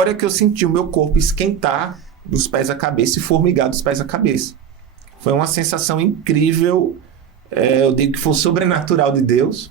hora que eu senti o meu corpo esquentar dos pés à cabeça e formigar dos pés à cabeça. Foi uma sensação incrível, eu digo que foi sobrenatural de Deus.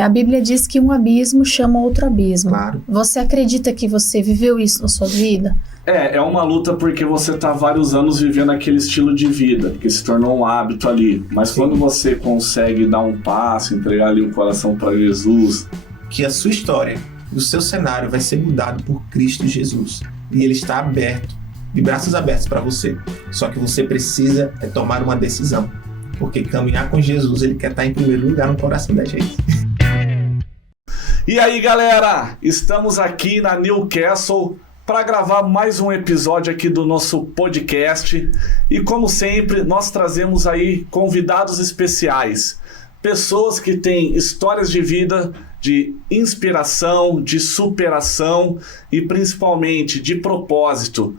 A Bíblia diz que um abismo chama outro abismo. Claro. Você acredita que você viveu isso na sua vida? É uma luta porque você está há vários anos vivendo aquele estilo de vida, que se tornou um hábito ali. Mas Sim. quando você consegue dar um passo, entregar ali o coração para Jesus... Que a sua história, o seu cenário vai ser mudado por Cristo Jesus. E Ele está aberto, de braços abertos para você. Só que você precisa tomar uma decisão. Porque caminhar com Jesus, Ele quer estar em primeiro lugar no coração da gente. E aí, galera, estamos aqui na Newcastle para gravar mais um episódio aqui do nosso podcast. E como sempre, nós trazemos aí convidados especiais, pessoas que têm histórias de vida, de inspiração, de superação e principalmente de propósito.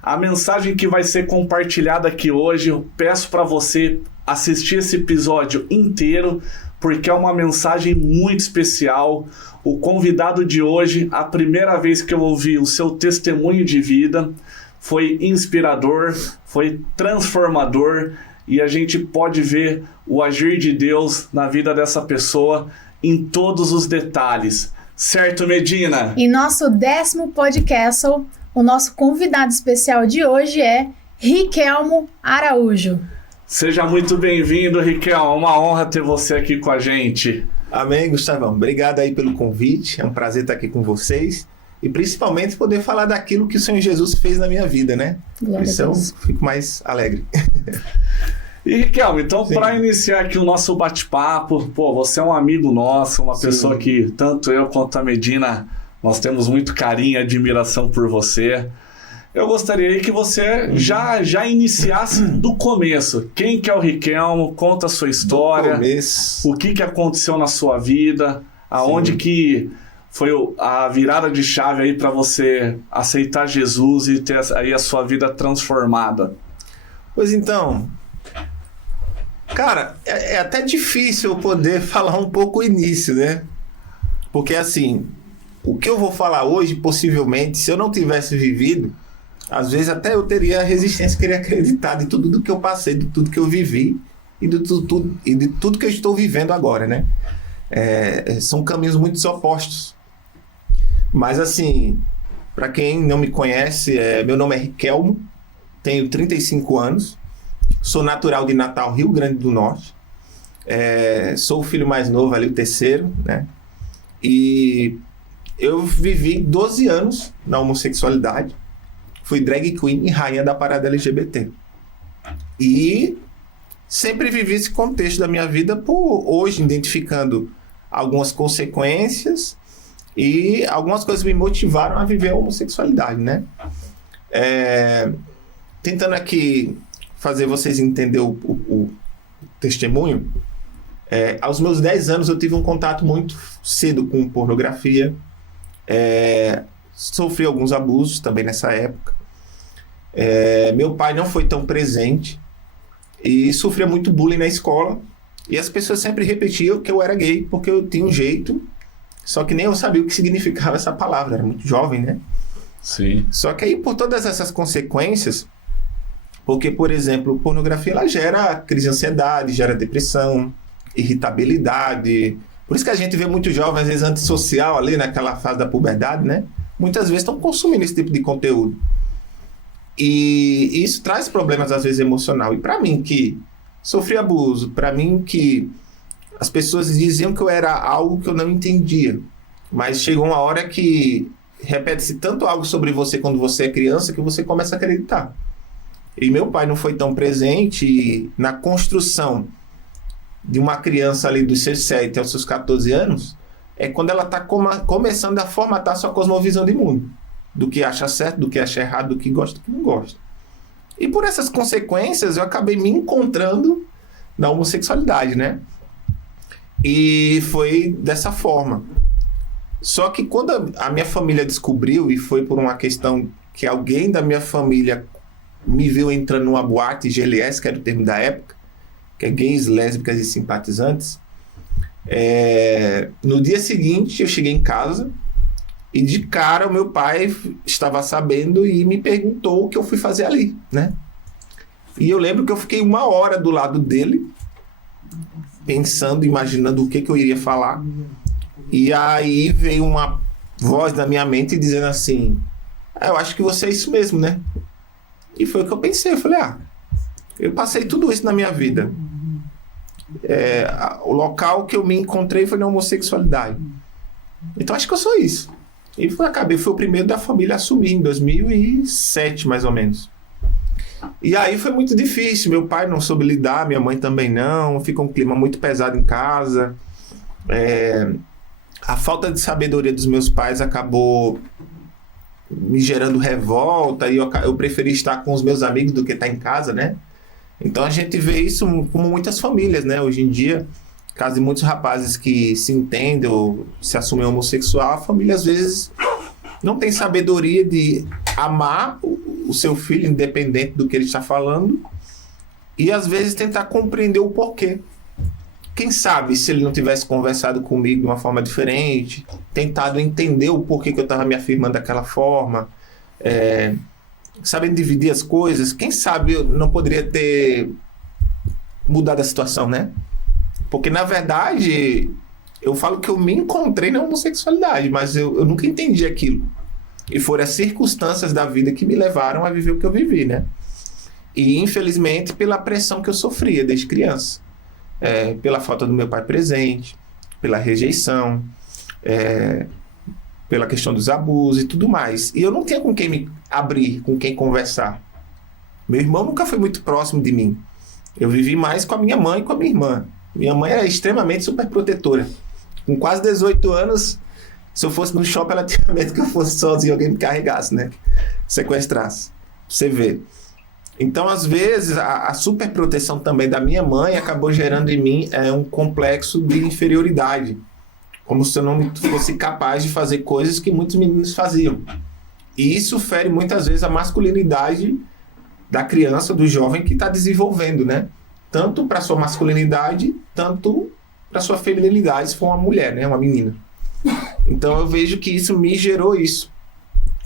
A mensagem que vai ser compartilhada aqui hoje, eu peço para você assistir esse episódio inteiro, porque é uma mensagem muito especial. O convidado de hoje, a primeira vez que eu ouvi o seu testemunho de vida, foi inspirador, foi transformador, e a gente pode ver o agir de Deus na vida dessa pessoa em todos os detalhes. Certo, Medina? Em nosso 10º podcast, o nosso convidado especial de hoje é Riquelmo Araújo. Seja muito bem-vindo, Riquelmo. É uma honra ter você aqui com a gente. Amém, Gustavão. Obrigado aí pelo convite. É um prazer estar aqui com vocês. E principalmente poder falar daquilo que o Senhor Jesus fez na minha vida, né? Glória Isso a eu Deus. fico mais alegre. E, Riquelmo, então, Sim. para iniciar aqui o nosso bate-papo, você é um amigo nosso, uma Sim. pessoa que tanto eu quanto a Medina, nós temos muito carinho e admiração por você. Eu gostaria aí que você já iniciasse do começo. Quem que é o Riquelmo? Conta a sua história. Do começo. O que aconteceu na sua vida? Aonde Sim. que foi a virada de chave aí para você aceitar Jesus e ter aí a sua vida transformada? Pois então, cara, é até difícil eu poder falar um pouco o início, né? Porque assim, o que eu vou falar hoje, possivelmente, se eu não tivesse vivido, às vezes até eu teria a resistência, queria acreditar de tudo do que eu passei, de tudo que eu vivi e de tudo que eu estou vivendo agora, né? São caminhos muito opostos. Mas assim, para quem não me conhece, meu nome é Riquelmo, tenho 35 anos, sou natural de Natal, Rio Grande do Norte, sou o filho mais novo ali, o terceiro, né? E eu vivi 12 anos na homossexualidade, fui drag queen e rainha da parada LGBT. E sempre vivi esse contexto da minha vida, por hoje identificando algumas consequências e algumas coisas me motivaram a viver a homossexualidade, né? Tentando aqui fazer vocês entenderem o testemunho, aos meus 10 anos eu tive um contato muito cedo com pornografia, sofri alguns abusos também nessa época. Meu pai não foi tão presente e sofria muito bullying na escola, e as pessoas sempre repetiam que eu era gay porque eu tinha um jeito, só que nem eu sabia o que significava essa palavra, era muito jovem, né? Sim. Só que aí, por todas essas consequências, porque, por exemplo, pornografia ela gera crise de ansiedade, gera depressão, irritabilidade. Por isso que a gente vê muito jovem, às vezes antissocial ali naquela fase da puberdade, né? Muitas vezes estão consumindo esse tipo de conteúdo. E isso traz problemas, às vezes, emocional. E para mim, que sofri abuso, para mim, que as pessoas diziam que eu era algo que eu não entendia. Mas chegou uma hora que repete-se tanto algo sobre você quando você é criança que você começa a acreditar. E meu pai não foi tão presente na construção de uma criança ali dos seus 7 aos seus 14 anos, quando ela está começando a formatar sua cosmovisão de mundo. Do que acha certo, do que acha errado, do que gosta, do que não gosta. E por essas consequências eu acabei me encontrando na homossexualidade, né? E foi dessa forma. Só que quando a minha família descobriu, e foi por uma questão que alguém da minha família me viu entrando numa boate GLS, que era o termo da época, que é gays, lésbicas e simpatizantes, no dia seguinte eu cheguei em casa E de cara o meu pai estava sabendo e me perguntou o que eu fui fazer ali, né? E eu lembro que eu fiquei 1 hora do lado dele, pensando, imaginando o que eu iria falar. E aí veio uma voz na minha mente dizendo assim, eu acho que você é isso mesmo, né? E foi o que eu pensei. Eu falei, eu passei tudo isso na minha vida. O local que eu me encontrei foi na homossexualidade. Então acho que eu sou isso. E fui o primeiro da família a assumir, em 2007, mais ou menos. E aí foi muito difícil. Meu pai não soube lidar, minha mãe também não. Fica um clima muito pesado em casa. A falta de sabedoria dos meus pais acabou me gerando revolta. E eu preferi estar com os meus amigos do que estar em casa, né? Então a gente vê isso como muitas famílias, né? Hoje em dia, caso de muitos rapazes que se entendem ou se assumem homossexual, a família às vezes não tem sabedoria de amar o seu filho, independente do que ele está falando, e às vezes tentar compreender o porquê. Quem sabe se ele não tivesse conversado comigo de uma forma diferente, tentado entender o porquê que eu estava me afirmando daquela forma, sabendo dividir as coisas, quem sabe eu não poderia ter mudado a situação, né? Porque, na verdade, eu falo que eu me encontrei na homossexualidade, mas eu nunca entendi aquilo. E foram as circunstâncias da vida que me levaram a viver o que eu vivi, né? E, infelizmente, pela pressão que eu sofria desde criança. Pela falta do meu pai presente, pela rejeição, pela questão dos abusos e tudo mais. E eu não tinha com quem me abrir, com quem conversar. Meu irmão nunca foi muito próximo de mim. Eu vivi mais com a minha mãe e com a minha irmã. Minha mãe era extremamente super protetora. Com quase 18 anos, se eu fosse no shopping, ela tinha medo que eu fosse sozinho, alguém me carregasse, né? Sequestrasse. Você vê. Então, às vezes, a super proteção também da minha mãe acabou gerando em mim um complexo de inferioridade. Como se eu não fosse capaz de fazer coisas que muitos meninos faziam. E isso fere muitas vezes a masculinidade da criança, do jovem que está desenvolvendo, né? Tanto para sua masculinidade, tanto para sua feminilidade, se for uma mulher, né? Uma menina. Então eu vejo que isso me gerou isso.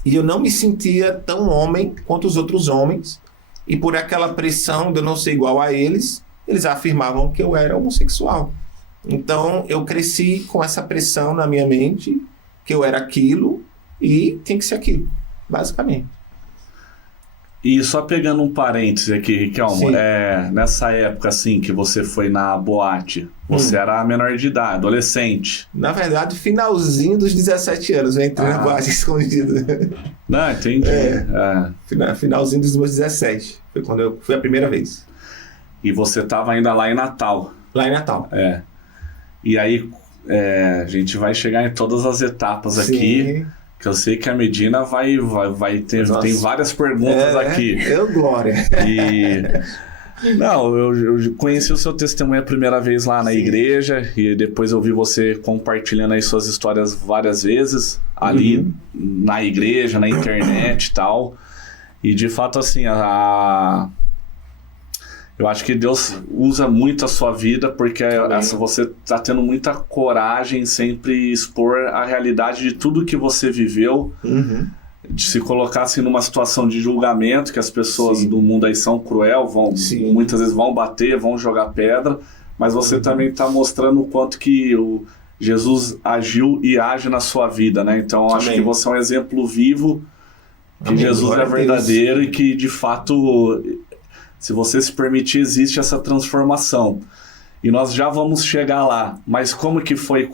E eu não me sentia tão homem quanto os outros homens. E por aquela pressão de eu não ser igual a eles, eles afirmavam que eu era homossexual. Então eu cresci com essa pressão na minha mente, que eu era aquilo e tinha que ser aquilo, basicamente. E só pegando um parêntese aqui, Riquelmo, nessa época assim que você foi na boate, você era menor de idade, adolescente. Na verdade, finalzinho dos 17 anos, eu entrei na boate escondido. Não, entendi. Finalzinho dos meus 17, foi quando eu fui a primeira vez. E você estava ainda lá em Natal. Lá em Natal. E aí, a gente vai chegar em todas as etapas aqui. Que eu sei que a Medina vai ter... Nossa. Tem várias perguntas aqui. Glória. Não, eu conheci o seu testemunho a primeira vez lá na igreja. E depois eu vi você compartilhando aí suas histórias várias vezes. Ali na igreja, na internet e tal. E de fato, assim, eu acho que Deus usa muito a sua vida, porque você está tendo muita coragem em sempre expor a realidade de tudo que você viveu, de se colocar assim, numa situação de julgamento, que as pessoas do mundo aí são cruel, muitas vezes vão bater, vão jogar pedra, mas você também está mostrando o quanto que Jesus agiu e age na sua vida, né? Então acho que você é um exemplo vivo que Jesus é verdadeiro e que de fato... Se você se permitir, existe essa transformação. E nós já vamos chegar lá. Mas como que foi?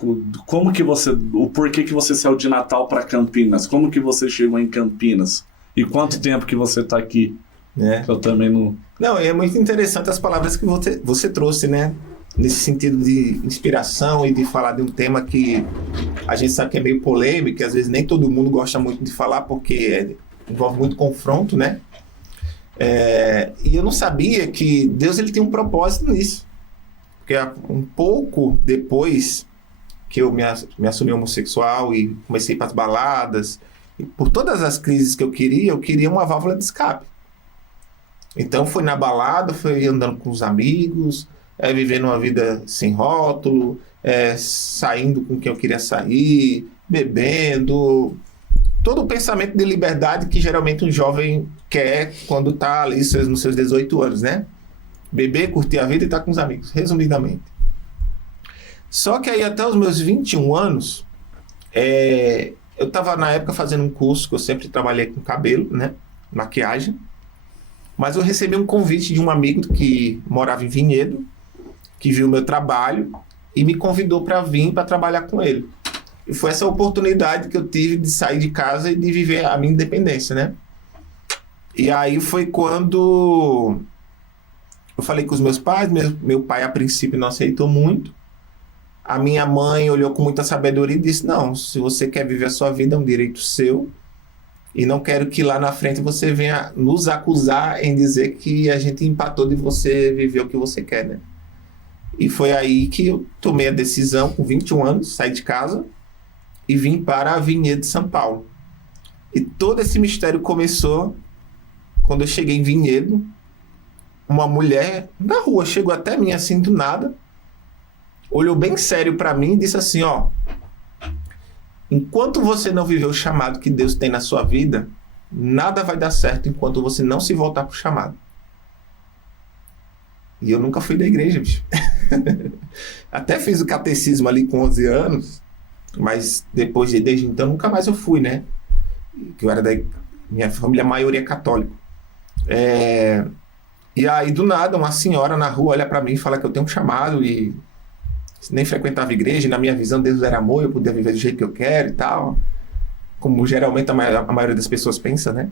O porquê que você saiu de Natal para Campinas? Como que você chegou em Campinas? E quanto tempo que você está aqui? Eu também não... Não, é muito interessante as palavras que você trouxe, né? Nesse sentido de inspiração e de falar de um tema que a gente sabe que é meio polêmico, que às vezes nem todo mundo gosta muito de falar, porque envolve muito confronto, né? E eu não sabia que Deus ele tem um propósito nisso. Porque um pouco depois que eu me assumi homossexual e comecei para as baladas, e por todas as crises que eu queria uma válvula de escape. Então fui na balada, fui andando com os amigos, vivendo uma vida sem rótulo, saindo com quem eu queria sair, bebendo, todo o pensamento de liberdade que geralmente um jovem quer quando tá ali nos seus 18 anos, né? Beber, curtir a vida e estar com os amigos, resumidamente. Só que aí até os meus 21 anos, eu estava na época fazendo um curso que eu sempre trabalhei com cabelo, né? Maquiagem. Mas eu recebi um convite de um amigo que morava em Vinhedo, que viu o meu trabalho e me convidou para vir para trabalhar com ele. E foi essa oportunidade que eu tive de sair de casa e de viver a minha independência, né? E aí foi quando eu falei com os meus pais. Meu pai, a princípio, não aceitou muito. A minha mãe olhou com muita sabedoria e disse: não, se você quer viver a sua vida, é um direito seu. E não quero que lá na frente você venha nos acusar em dizer que a gente empatou de você viver o que você quer, né? E foi aí que eu tomei a decisão, com 21 anos, saí de casa e vim para a Vinhedo de São Paulo. E todo esse mistério começou quando eu cheguei em Vinhedo. Uma mulher na rua chegou até mim assim do nada, olhou bem sério para mim e disse assim: ó, enquanto você não viver o chamado que Deus tem na sua vida, nada vai dar certo enquanto você não se voltar pro chamado. E eu nunca fui da igreja, bicho. Até fiz o catecismo ali com 11 anos, mas desde então nunca mais eu fui, né? Que eu era minha família, a maioria é católico. E aí do nada uma senhora na rua olha para mim e fala que eu tenho um chamado e nem frequentava igreja, e na minha visão Deus era amor, eu podia viver do jeito que eu quero e tal, como geralmente a maioria das pessoas pensa, né?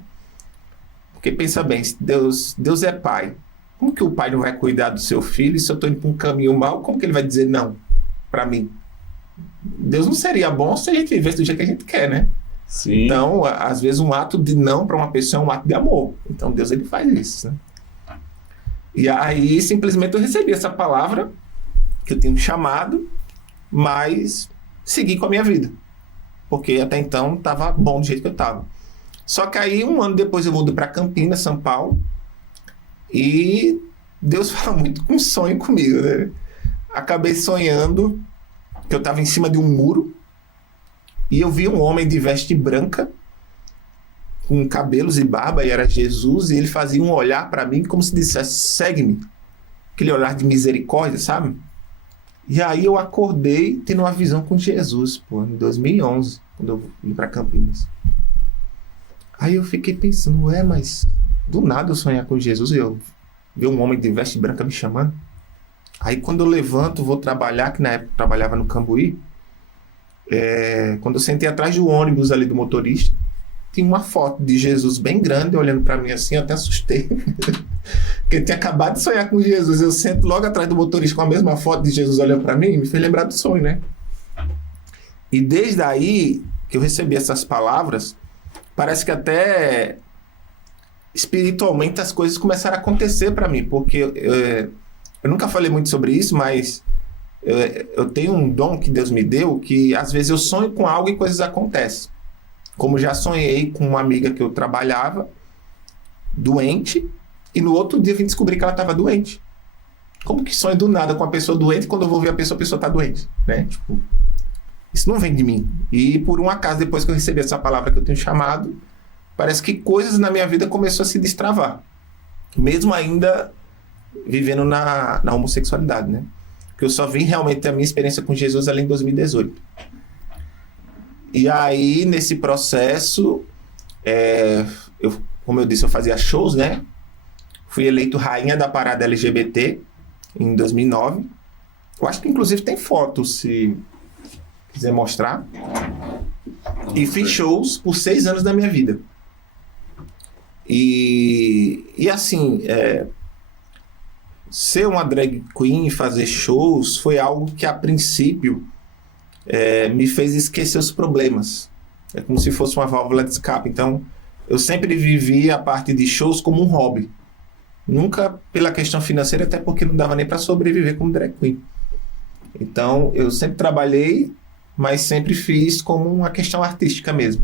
Porque pensa bem, Deus é pai, como que o pai não vai cuidar do seu filho? E se eu estou indo para um caminho mau, como que ele vai dizer não para mim? Deus não seria bom se a gente vivesse do jeito que a gente quer, né? Sim. Então, às vezes um ato de não para uma pessoa é um ato de amor. Então Deus, ele faz isso, né? E aí simplesmente eu recebi essa palavra que eu tinha um chamado, mas segui com a minha vida, porque até então estava bom do jeito que eu estava. Só que aí um ano depois eu mudei para Campinas, São Paulo, e Deus fala muito com sonho comigo, né? Acabei sonhando que eu estava em cima de um muro e eu vi um homem de veste branca com cabelos e barba, e era Jesus, e ele fazia um olhar para mim como se dissesse: segue-me. Aquele olhar de misericórdia, sabe? E aí eu acordei tendo uma visão com Jesus, pô, em 2011, quando eu vim para Campinas. Aí eu fiquei pensando: ué, mas do nada eu sonhar com Jesus e eu ver um homem de veste branca me chamando. Aí quando eu levanto, vou trabalhar, que na época eu trabalhava no Cambuí, quando eu sentei atrás do ônibus ali do motorista, tinha uma foto de Jesus bem grande olhando para mim assim, eu até assustei. Porque eu tinha acabado de sonhar com Jesus, eu sento logo atrás do motorista com a mesma foto de Jesus olhando para mim, me fez lembrar do sonho, né? E desde aí que eu recebi essas palavras, parece que até espiritualmente as coisas começaram a acontecer para mim, porque eu nunca falei muito sobre isso, mas eu tenho um dom que Deus me deu, que às vezes eu sonho com algo e coisas acontecem. Como já sonhei com uma amiga que eu trabalhava, doente, e no outro dia eu vim descobrir que ela estava doente. Como que sonho do nada com uma pessoa doente, e quando eu vou ver a pessoa está doente, né? Tipo, isso não vem de mim. E por um acaso, depois que eu recebi essa palavra que eu tenho chamado, parece que coisas na minha vida começaram a se destravar. Mesmo ainda vivendo na homossexualidade, né? Porque eu só vim realmente ter a minha experiência com Jesus ali em 2018. E aí, nesse processo, como eu disse, eu fazia shows, né? Fui eleito rainha da parada LGBT em 2009. Eu acho que, inclusive, tem foto, se quiser mostrar. E fiz shows por 6 anos da minha vida. E assim, ser uma drag queen e fazer shows foi algo que, a princípio, me fez esquecer os problemas. É como se fosse uma válvula de escape. Então, eu sempre vivi a parte de shows como um hobby. Nunca pela questão financeira, até porque não dava nem para sobreviver como drag queen. Então, eu sempre trabalhei, mas sempre fiz como uma questão artística mesmo.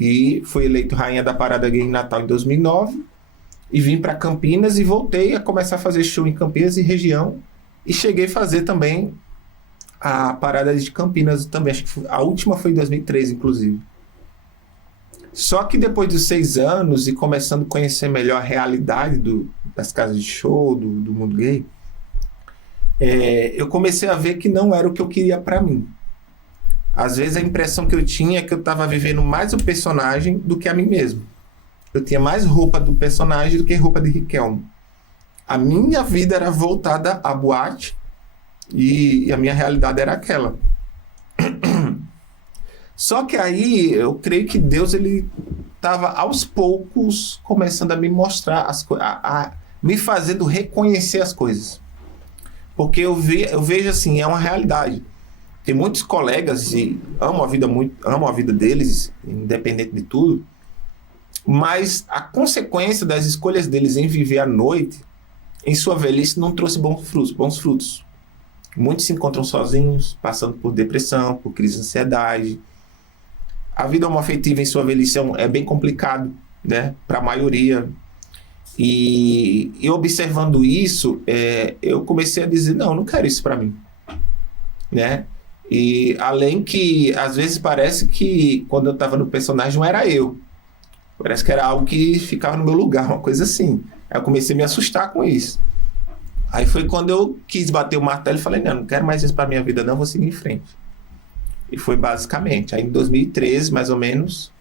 E fui eleito rainha da Parada Gay em Natal em 2009. E vim para Campinas e voltei a começar a fazer show em Campinas e região. E cheguei a fazer também a parada de Campinas também. Acho que a última foi em 2013, inclusive. Só que depois dos 6 anos e começando a conhecer melhor a realidade das casas de show, do mundo gay, eu comecei a ver que não era o que eu queria pra mim. Às vezes a impressão que eu tinha é que eu tava vivendo mais o personagem do que a mim mesmo. Eu tinha mais roupa do personagem do que roupa de Riquelme. A minha vida era voltada à boate e a minha realidade era aquela. Só que aí eu creio que Deus ele estava aos poucos começando a me mostrar as coisas, me fazendo reconhecer as coisas. Porque eu vejo assim, é uma realidade. Tem muitos colegas e amam a vida deles, independente de tudo, mas a consequência das escolhas deles em viver à noite, em sua velhice, não trouxe bons frutos. Muitos se encontram sozinhos, passando por depressão, por crise de ansiedade. A vida homoafetiva em sua velhice é bem complicado, né, para a maioria. E observando isso, eu comecei a dizer, não quero isso para mim, né? E além que, às vezes, parece que quando eu estava no personagem não era eu. Parece que era algo que ficava no meu lugar, uma coisa assim. Aí eu comecei a me assustar com isso. Aí foi quando eu quis bater o martelo e falei, não quero mais isso para minha vida não, vou seguir em frente. E foi basicamente. Aí em 2013, mais ou menos,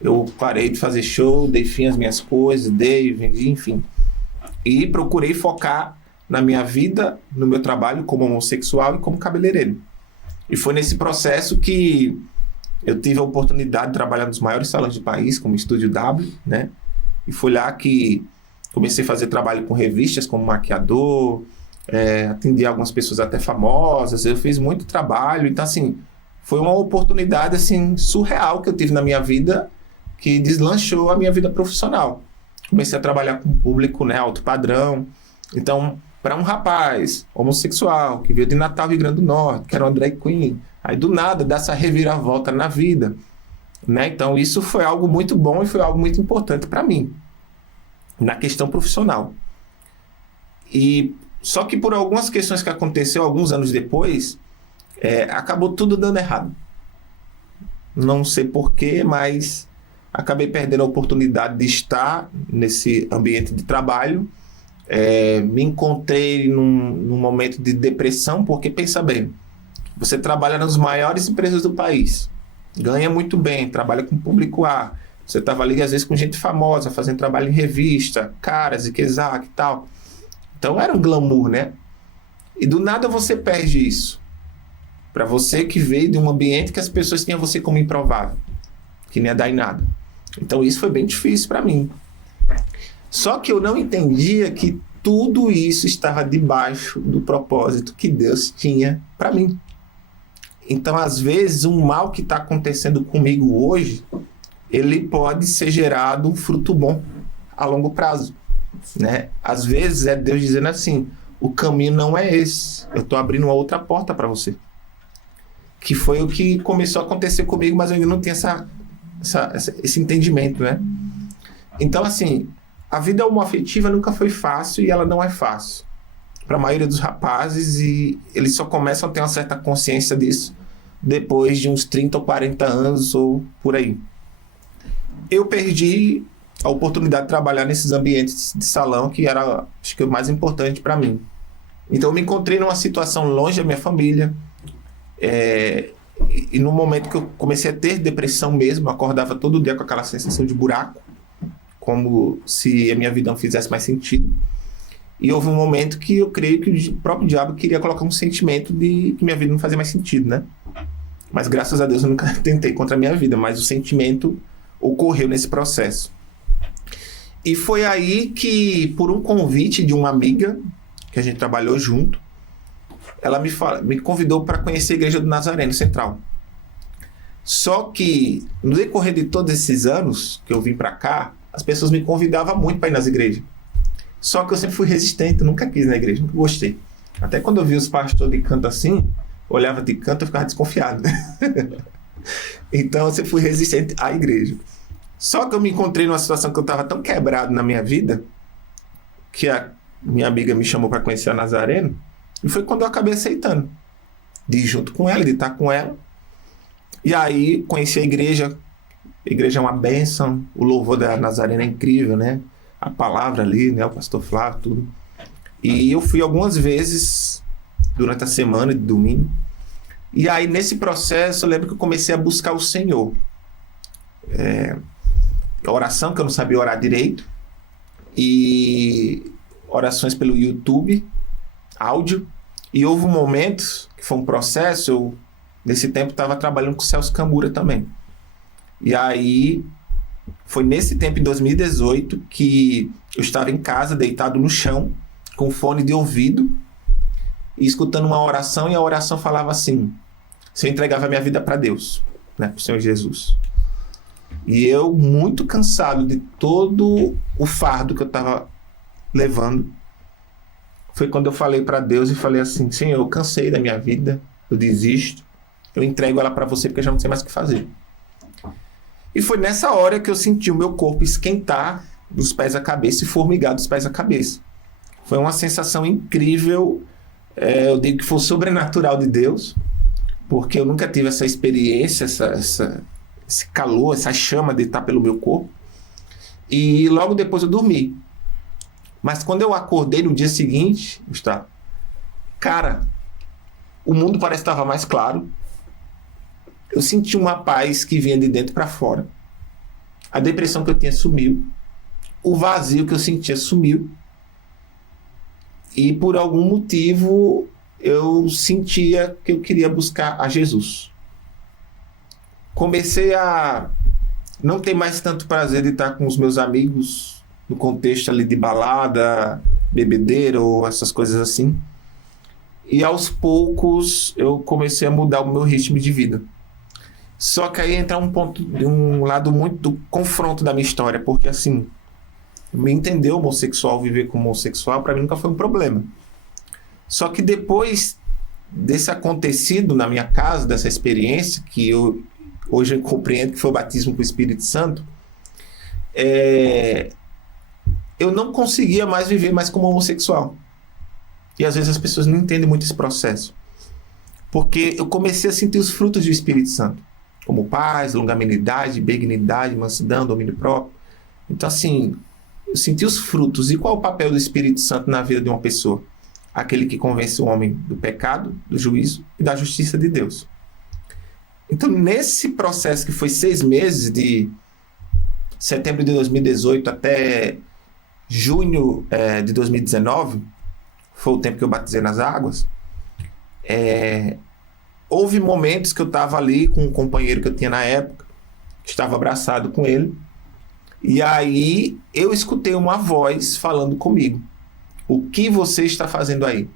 eu parei de fazer show, dei fim às minhas coisas, vendi, enfim. E procurei focar na minha vida, no meu trabalho como homossexual e como cabeleireiro. E foi nesse processo que eu tive a oportunidade de trabalhar nos maiores salões do país, como o Estúdio W, né? E foi lá que comecei a fazer trabalho com revistas como maquiador, atendi algumas pessoas até famosas, eu fiz muito trabalho. Então, assim, foi uma oportunidade assim, surreal que eu tive na minha vida, que deslanchou a minha vida profissional. Comecei a trabalhar com público, né, alto padrão. Então, para um rapaz homossexual que veio de Natal, Rio Grande do Norte, que era uma drag queen, aí do nada dá essa reviravolta na vida, né? Então isso foi algo muito bom e foi algo muito importante para mim na questão profissional. E só que por algumas questões que aconteceu alguns anos depois, acabou tudo dando errado. Não sei porquê, mas acabei perdendo a oportunidade de estar nesse ambiente de trabalho. Me encontrei num momento de depressão, porque pensa bem, você trabalha nas maiores empresas do país, ganha muito bem, trabalha com público A, você estava ali às vezes com gente famosa, fazendo trabalho em revista, Caras e Kezak e tal. Então era um glamour, né? E do nada você perde isso. Para você que veio de um ambiente que as pessoas tinham você como improvável, que nem ia dar em nada. Então isso foi bem difícil para mim. Só que eu não entendia que tudo isso estava debaixo do propósito que Deus tinha para mim. Então, às vezes, um mal que está acontecendo comigo hoje, ele pode ser gerado um fruto bom a longo prazo, né? Às vezes é Deus dizendo assim, o caminho não é esse, eu estou abrindo uma outra porta para você. Que foi o que começou a acontecer comigo, mas eu ainda não tinha esse entendimento, né? Então, assim, a vida homoafetiva nunca foi fácil e ela não é fácil para a maioria dos rapazes, e eles só começam a ter uma certa consciência disso depois de uns 30 ou 40 anos ou por aí. Eu perdi a oportunidade de trabalhar nesses ambientes de salão, que era, acho que, o mais importante para mim. Então eu me encontrei numa situação longe da minha família, e no momento que eu comecei a ter depressão mesmo, eu acordava todo dia com aquela sensação de buraco, como se a minha vida não fizesse mais sentido. E houve um momento que eu creio que o próprio diabo queria colocar um sentimento de que minha vida não fazia mais sentido, né? Mas graças a Deus eu nunca tentei contra a minha vida, mas o sentimento ocorreu nesse processo. E foi aí que, por um convite de uma amiga, que a gente trabalhou junto, ela me convidou para conhecer a Igreja do Nazareno Central. Só que, no decorrer de todos esses anos que eu vim para cá, as pessoas me convidavam muito para ir nas igrejas. Só que eu sempre fui resistente, eu nunca quis ir na igreja, nunca gostei. Até quando eu vi os pastores de canto assim, olhava de canto, eu ficava desconfiado. Então eu sempre fui resistente à igreja. Só que eu me encontrei numa situação que eu estava tão quebrado na minha vida, que a minha amiga me chamou para conhecer a Nazareno, e foi quando eu acabei aceitando. de ir junto com ela, de estar com ela. E aí conheci a igreja. A igreja é uma bênção, o louvor da Nazarena é incrível, né? A palavra ali, né? O pastor Flávio, tudo. E eu fui algumas vezes durante a semana de domingo. E aí nesse processo eu lembro que eu comecei a buscar o Senhor. Oração, que eu não sabia orar direito. E orações pelo YouTube, áudio. E houve um momento, que foi um processo, eu nesse tempo estava trabalhando com o Celso Cambura também. E aí, foi nesse tempo, em 2018, que eu estava em casa, deitado no chão, com fone de ouvido, e escutando uma oração, e a oração falava assim, se eu entregava a minha vida para Deus, né, para o Senhor Jesus. E eu, muito cansado de todo o fardo que eu estava levando, foi quando eu falei para Deus e falei assim, Senhor, eu cansei da minha vida, eu desisto, eu entrego ela para você porque eu já não sei mais o que fazer. E foi nessa hora que eu senti o meu corpo esquentar dos pés à cabeça e formigar dos pés à cabeça. Foi uma sensação incrível, eu digo que foi sobrenatural de Deus, porque eu nunca tive essa experiência, esse calor, essa chama de estar pelo meu corpo. E logo depois eu dormi. Mas quando eu acordei no dia seguinte, Gustavo, cara, o mundo parece que estava mais claro. Eu senti uma paz que vinha de dentro para fora. A depressão que eu tinha sumiu. O vazio que eu sentia sumiu. E por algum motivo eu sentia que eu queria buscar a Jesus. Comecei a não ter mais tanto prazer de estar com os meus amigos no contexto ali de balada, bebedeira ou essas coisas assim. E aos poucos eu comecei a mudar o meu ritmo de vida. Só que aí entra um lado muito do confronto da minha história, porque assim, me entender homossexual, viver como homossexual, para mim nunca foi um problema. Só que depois desse acontecido na minha casa, dessa experiência, que hoje eu compreendo que foi o batismo com o Espírito Santo, eu não conseguia mais viver mais como homossexual. E às vezes as pessoas não entendem muito esse processo. Porque eu comecei a sentir os frutos do Espírito Santo. Como paz, longanimidade, benignidade, mansidão, domínio próprio. Então assim, eu senti os frutos. E qual é o papel do Espírito Santo na vida de uma pessoa? Aquele que convence o homem do pecado, do juízo e da justiça de Deus. Então nesse processo que foi 6 meses, de setembro de 2018 até junho de 2019, foi o tempo que eu batizei nas águas, houve momentos que eu estava ali com um companheiro que eu tinha na época, estava abraçado com ele, e aí eu escutei uma voz falando comigo, o que você está fazendo aí?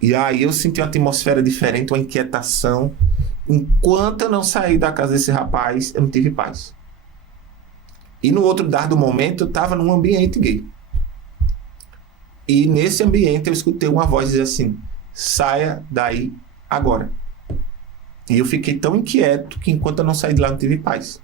E aí eu senti uma atmosfera diferente, uma inquietação. Enquanto eu não saí da casa desse rapaz, eu não tive paz. E no outro dado momento, eu estava num ambiente gay. E nesse ambiente eu escutei uma voz dizer assim, saia daí agora. E eu fiquei tão inquieto que enquanto eu não saí de lá, não tive paz.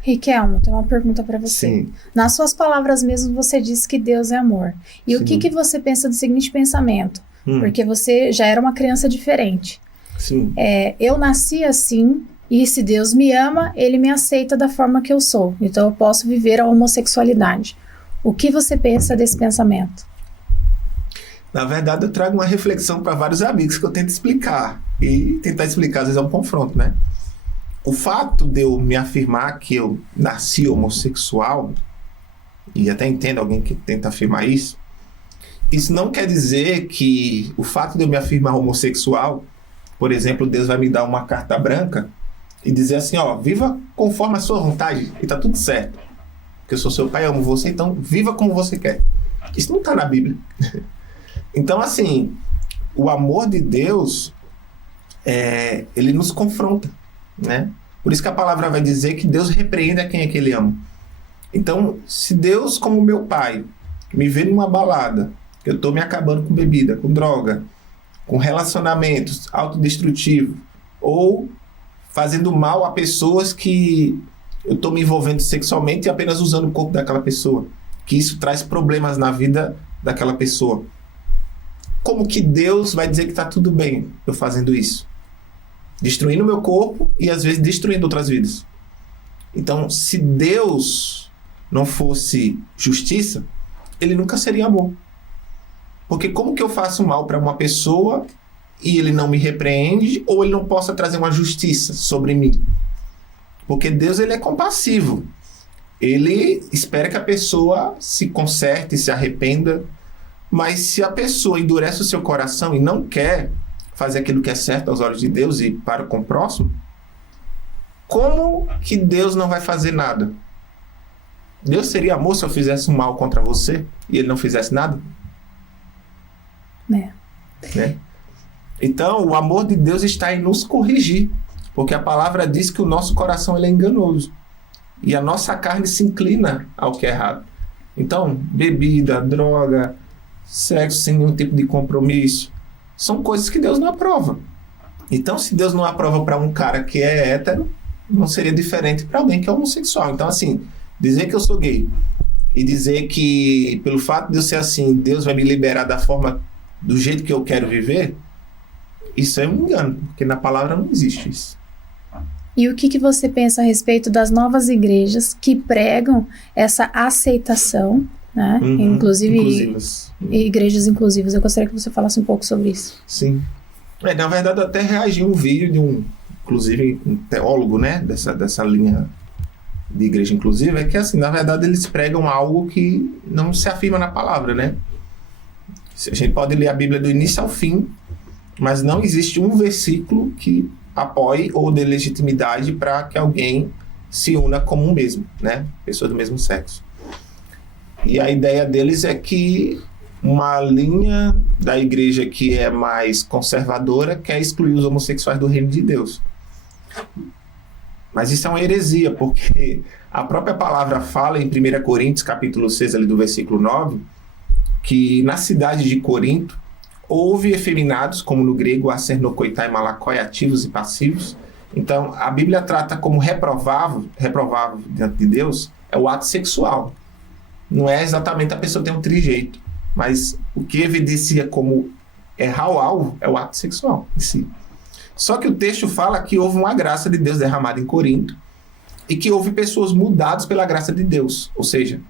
Riquelmo, tem uma pergunta para você. Sim. Nas suas palavras mesmo, você disse que Deus é amor. E Sim. o que você pensa do seguinte pensamento? Porque você já era uma criança diferente. Sim. Eu nasci assim, e se Deus me ama, Ele me aceita da forma que eu sou. Então eu posso viver a homossexualidade. O que você pensa desse pensamento? Na verdade, eu trago uma reflexão para vários amigos que eu tento explicar. E tentar explicar, às vezes, é um confronto, né? O fato de eu me afirmar que eu nasci homossexual, e até entendo alguém que tenta afirmar isso não quer dizer que o fato de eu me afirmar homossexual, por exemplo, Deus vai me dar uma carta branca e dizer assim, ó, viva conforme a sua vontade e tá tudo certo. Porque eu sou seu pai, eu amo você, então viva como você quer. Isso não está na Bíblia. Então, assim, o amor de Deus, ele nos confronta, né? Por isso que a palavra vai dizer que Deus repreende a quem é que Ele ama. Então, se Deus, como meu pai, me vê numa balada, que eu estou me acabando com bebida, com droga, com relacionamentos autodestrutivos, ou fazendo mal a pessoas que eu estou me envolvendo sexualmente e apenas usando o corpo daquela pessoa, que isso traz problemas na vida daquela pessoa. como que Deus vai dizer que está tudo bem eu fazendo isso? Destruindo o meu corpo e às vezes destruindo outras vidas. Então, se Deus não fosse justiça, ele nunca seria amor. Porque como que eu faço mal para uma pessoa e ele não me repreende, ou ele não possa trazer uma justiça sobre mim? Porque Deus, ele é compassivo. Ele espera que a pessoa se conserte, se arrependa. Mas se a pessoa endurece o seu coração e não quer fazer aquilo que é certo aos olhos de Deus e para com o próximo, como que Deus não vai fazer nada? Deus seria amor se eu fizesse um mal contra você e ele não fizesse nada? Né? Então, o amor de Deus está em nos corrigir, porque a palavra diz que o nosso coração ele é enganoso e a nossa carne se inclina ao que é errado. Então, bebida, droga, sexo sem nenhum tipo de compromisso, são coisas que Deus não aprova. Então, se Deus não aprova para um cara que é hétero, não seria diferente para alguém que é homossexual. Então, assim, dizer que eu sou gay e dizer que pelo fato de eu ser assim, Deus vai me liberar da forma, do jeito que eu quero viver, isso é um engano, porque na palavra não existe isso. E o que você pensa a respeito das novas igrejas que pregam essa aceitação, né? Inclusive igrejas inclusivas. Eu gostaria que você falasse um pouco sobre isso. Sim. Na verdade, eu até reagi um vídeo de inclusive um teólogo, né, dessa linha de igreja inclusiva, é que assim, na verdade, eles pregam algo que não se afirma na palavra, né? A gente pode ler a Bíblia do início ao fim, mas não existe um versículo que apoie ou dê legitimidade para que alguém se una como um mesmo, né? Pessoa do mesmo sexo. E a ideia deles é que uma linha da igreja que é mais conservadora quer excluir os homossexuais do reino de Deus. Mas isso é uma heresia, porque a própria palavra fala em 1 Coríntios, capítulo 6, ali do versículo 9, que na cidade de Corinto houve efeminados, como no grego, acernocoitai e malakoi, ativos e passivos. Então, a Bíblia trata como reprovável diante de Deus, é o ato sexual. Não é exatamente a pessoa ter um trijeito, mas o que evidencia como errar o alvo é o ato sexual em si. Só que o texto fala que houve uma graça de Deus derramada em Corinto e que houve pessoas mudadas pela graça de Deus. Ou seja,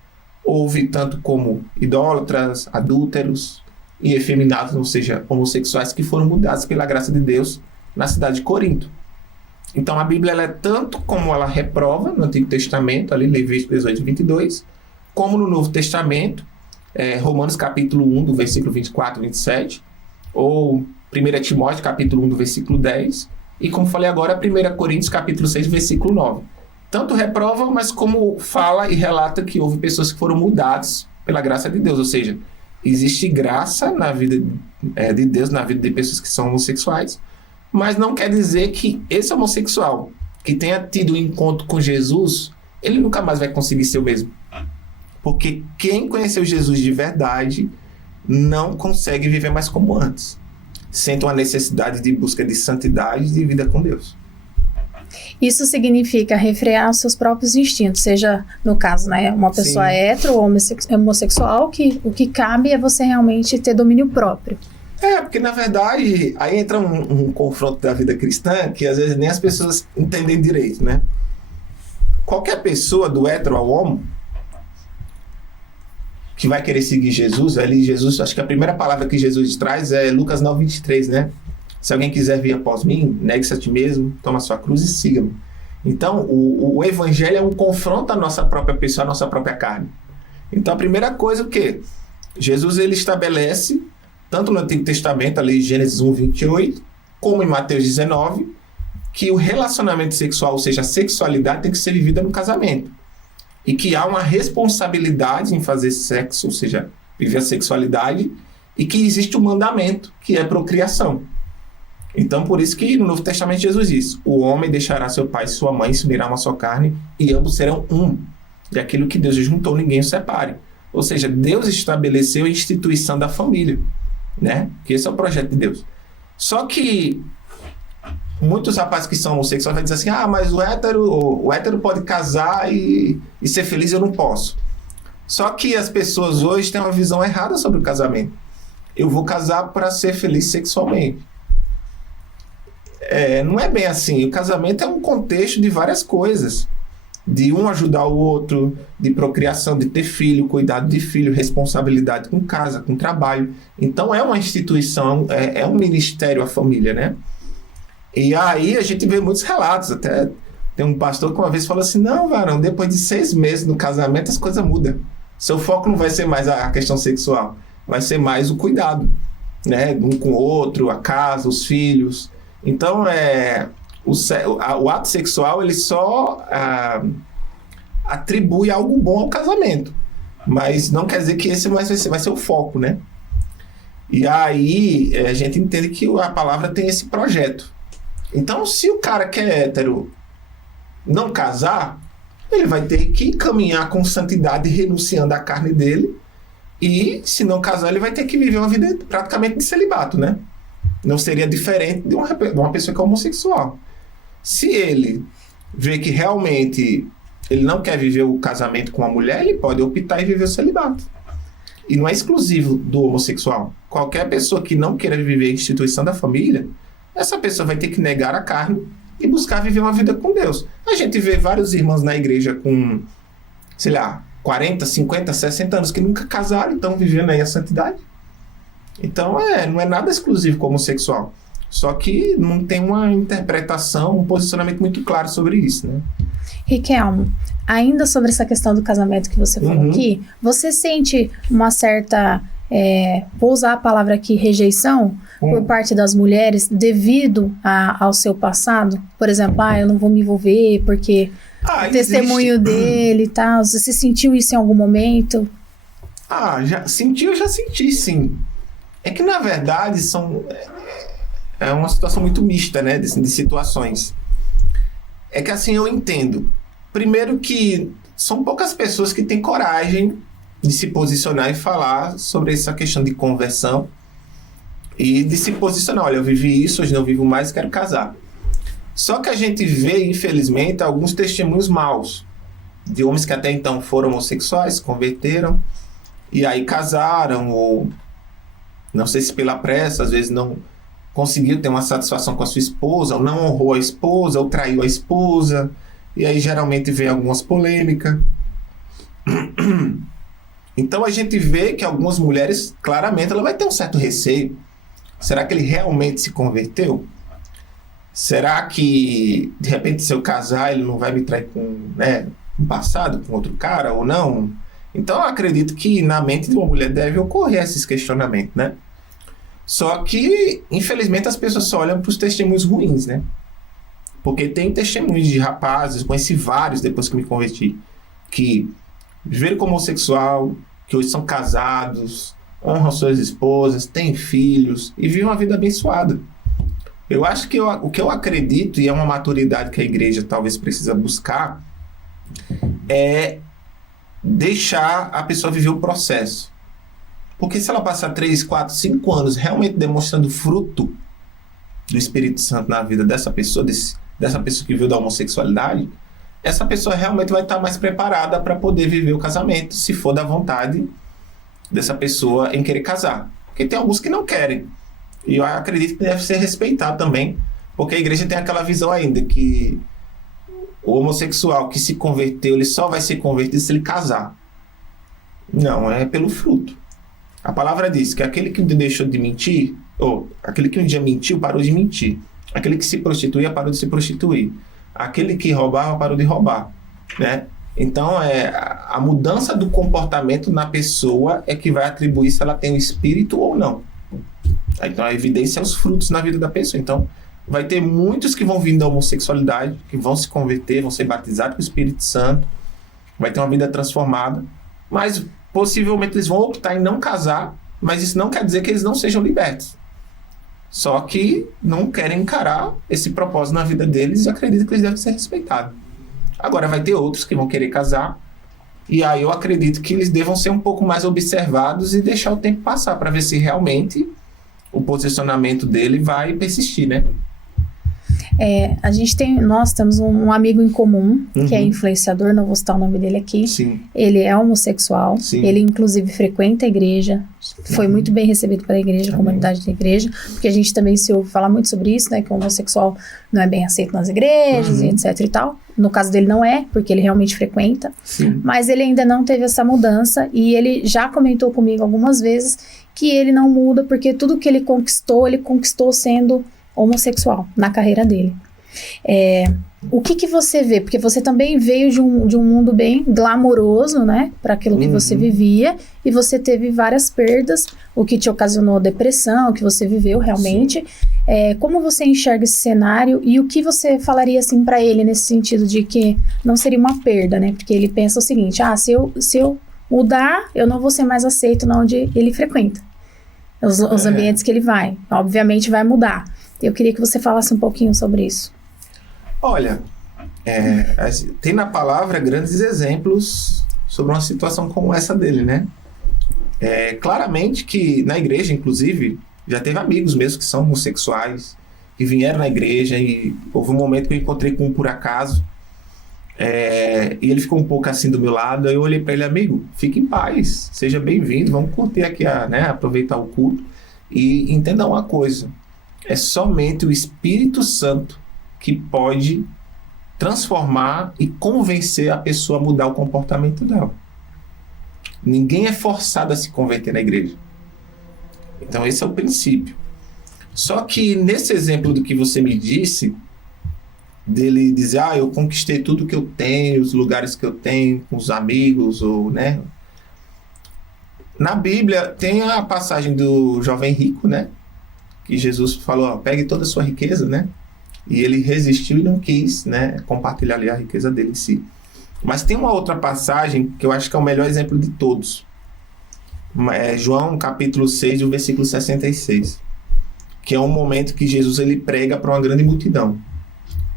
houve tanto como idólatras, adúlteros e efeminados, ou seja, homossexuais, que foram mudados pela graça de Deus na cidade de Corinto. Então a Bíblia ela é tanto como ela reprova no Antigo Testamento, ali Levítico 18 e 22, como no Novo Testamento, Romanos capítulo 1, do versículo 24 e 27, ou 1 Timóteo capítulo 1, do versículo 10, e como falei agora, 1 Coríntios capítulo 6, versículo 9. Tanto reprova, mas como fala e relata que houve pessoas que foram mudadas pela graça de Deus, ou seja, existe graça na vida de Deus, na vida de pessoas que são homossexuais, mas não quer dizer que esse homossexual que tenha tido um encontro com Jesus, ele nunca mais vai conseguir ser o mesmo. Porque quem conheceu Jesus de verdade não consegue viver mais como antes. Sente uma necessidade de busca de santidade e de vida com Deus. Isso significa refrear os seus próprios instintos, seja, no caso, né, uma pessoa hétero ou homossexual, que o que cabe é você realmente ter domínio próprio. Porque na verdade, aí entra um confronto da vida cristã que às vezes nem as pessoas entendem direito, né? Qualquer pessoa, do hétero ao homo, que vai querer seguir Jesus, ali Jesus, acho que a primeira palavra que Jesus traz é Lucas 9, 23, né? Se alguém quiser vir após mim, negue-se a ti mesmo, toma a sua cruz e siga-me. Então, o evangelho é um confronto à nossa própria pessoa, à nossa própria carne. Então, a primeira coisa, o quê? Jesus, ele estabelece, tanto no Antigo Testamento, ali Gênesis 1, 28, como em Mateus 19, que o relacionamento sexual, ou seja, a sexualidade, tem que ser vivida no casamento. E que há uma responsabilidade em fazer sexo, ou seja, viver a sexualidade, e que existe um mandamento, que é a procriação. Então, por isso que no Novo Testamento Jesus diz: o homem deixará seu pai e sua mãe, se unirá uma só carne, e ambos serão um. E aquilo que Deus juntou, ninguém o separe. Ou seja, Deus estabeleceu a instituição da família, né? Que esse é o projeto de Deus. Só que muitos rapazes que são homossexuais vão dizer assim: mas o hétero pode casar e ser feliz, eu não posso. Só que as pessoas hoje têm uma visão errada sobre o casamento. eu vou casar para ser feliz sexualmente. Não é bem assim. O casamento é um contexto de várias coisas. De um ajudar o outro, de procriação, de ter filho, cuidado de filho, responsabilidade com casa, com trabalho. Então é uma instituição, é um ministério a família, né? E aí a gente vê muitos relatos, até tem um pastor que uma vez falou assim, não, varão, depois de 6 meses no casamento as coisas mudam. Seu foco não vai ser mais a questão sexual, vai ser mais o cuidado, né? Um com o outro, a casa, os filhos. Então o ato sexual ele só atribui algo bom ao casamento, mas não quer dizer que esse vai ser o foco, né? E aí a gente entende que a palavra tem esse projeto. Então, se o cara que é hétero não casar, ele vai ter que caminhar com santidade, renunciando à carne dele, e se não casar, ele vai ter que viver uma vida praticamente de celibato, né? Não seria diferente de uma pessoa que é homossexual. Se ele vê que realmente ele não quer viver o casamento com a mulher, ele pode optar em viver o celibato. E não é exclusivo do homossexual. Qualquer pessoa que não queira viver a instituição da família, essa pessoa vai ter que negar a carne e buscar viver uma vida com Deus. A gente vê vários irmãos na igreja com, sei lá, 40, 50, 60 anos que nunca casaram e estão vivendo aí a santidade. Então, não é nada exclusivo com o homossexual. Só que não tem uma interpretação, um posicionamento muito claro sobre isso, né? Riquelme, ainda sobre essa questão do casamento que você falou aqui, você sente uma certa, vou usar a palavra aqui, rejeição por parte das mulheres devido ao seu passado? Por exemplo, eu não vou me envolver porque o testemunho dele e tal. Você sentiu isso em algum momento? Eu já senti, sim. É que, na verdade, é uma situação muito mista, né, de situações. É que, assim, eu entendo. Primeiro que são poucas pessoas que têm coragem de se posicionar e falar sobre essa questão de conversão e de se posicionar. Olha, eu vivi isso, hoje não vivo mais, quero casar. Só que a gente vê, infelizmente, alguns testemunhos maus de homens que até então foram homossexuais, se converteram e aí casaram, ou não sei se pela pressa, às vezes não conseguiu ter uma satisfação com a sua esposa, ou não honrou a esposa, ou traiu a esposa, e aí geralmente vem algumas polêmicas. Então a gente vê que algumas mulheres, claramente, ela vai ter um certo receio. Será que ele realmente se converteu? Será que, de repente, se eu casar, ele não vai me trair com, um passado, com outro cara, ou não? Então eu acredito que na mente de uma mulher deve ocorrer esses questionamentos, né? Só que, infelizmente, as pessoas só olham para os testemunhos ruins, né? Porque tem testemunhos de rapazes, conheci vários depois que me converti, que viveram como homossexual, que hoje são casados, honram suas esposas, têm filhos e vivem uma vida abençoada. Eu acho que o que eu acredito, e é uma maturidade que a igreja talvez precisa buscar, é deixar a pessoa viver o processo. Porque se ela passar 3, 4, 5 anos realmente demonstrando fruto do Espírito Santo na vida dessa pessoa, dessa pessoa que viu da homossexualidade, essa pessoa realmente vai estar mais preparada para poder viver o casamento, se for da vontade dessa pessoa em querer casar. Porque tem alguns que não querem. E eu acredito que deve ser respeitado também, porque a igreja tem aquela visão ainda que o homossexual que se converteu, ele só vai ser convertido se ele casar. Não, é pelo fruto. A palavra diz que aquele que deixou de mentir, ou aquele que um dia mentiu, parou de mentir. Aquele que se prostituía, parou de se prostituir. Aquele que roubava, parou de roubar, né? Então, a mudança do comportamento na pessoa é que vai atribuir se ela tem o espírito ou não. Então, a evidência é os frutos na vida da pessoa. Então, vai ter muitos que vão vir da homossexualidade, que vão se converter, vão ser batizados com o Espírito Santo, vai ter uma vida transformada, mas possivelmente eles vão optar em não casar, mas isso não quer dizer que eles não sejam libertos. Só que não querem encarar esse propósito na vida deles e acreditam que eles devem ser respeitados. Agora vai ter outros que vão querer casar, e aí eu acredito que eles devam ser um pouco mais observados e deixar o tempo passar para ver se realmente o posicionamento dele vai persistir, né? Nós temos um amigo em comum, que é influenciador, não vou citar o nome dele aqui. Sim. Ele é homossexual, Sim. Ele inclusive frequenta a igreja, foi muito bem recebido pela igreja, a comunidade da igreja, porque a gente também se ouve falar muito sobre isso, né, que o homossexual não é bem aceito nas igrejas, e etc e tal. No caso dele não é, porque ele realmente frequenta. Sim. Mas ele ainda não teve essa mudança, e ele já comentou comigo algumas vezes que ele não muda, porque tudo que ele conquistou sendo homossexual na carreira dele. O que você vê? Porque você também veio de um mundo bem glamouroso, né? Para aquilo que você vivia, e você teve várias perdas, o que te ocasionou depressão, o que você viveu realmente. Como você enxerga esse cenário e o que você falaria assim para ele nesse sentido de que não seria uma perda, né? Porque ele pensa o seguinte: se eu mudar, eu não vou ser mais aceito onde ele frequenta. Os ambientes que ele vai. Obviamente vai mudar. Eu queria que você falasse um pouquinho sobre isso. Olha, tem na palavra grandes exemplos sobre uma situação como essa dele, né? Claramente que na igreja, inclusive, já teve amigos mesmo que são homossexuais, que vieram na igreja, e houve um momento que eu encontrei com um por acaso, e ele ficou um pouco assim do meu lado. Eu olhei para ele: amigo, fique em paz, seja bem-vindo, vamos curtir aqui, aproveitar o culto. E entenda uma coisa: é somente o Espírito Santo que pode transformar e convencer a pessoa a mudar o comportamento dela. Ninguém é forçado a se converter na igreja. Então esse é o princípio. Só que nesse exemplo do que você me disse, dele dizer: eu conquistei tudo que eu tenho, os lugares que eu tenho, com os amigos, né? Na Bíblia tem a passagem do jovem rico, né? Que Jesus falou: pegue toda a sua riqueza, né? E ele resistiu e não quis, né, compartilhar ali a riqueza dele em si. Mas tem uma outra passagem que eu acho que é o melhor exemplo de todos. João capítulo 6, o versículo 66. Que é um momento que Jesus ele prega para uma grande multidão.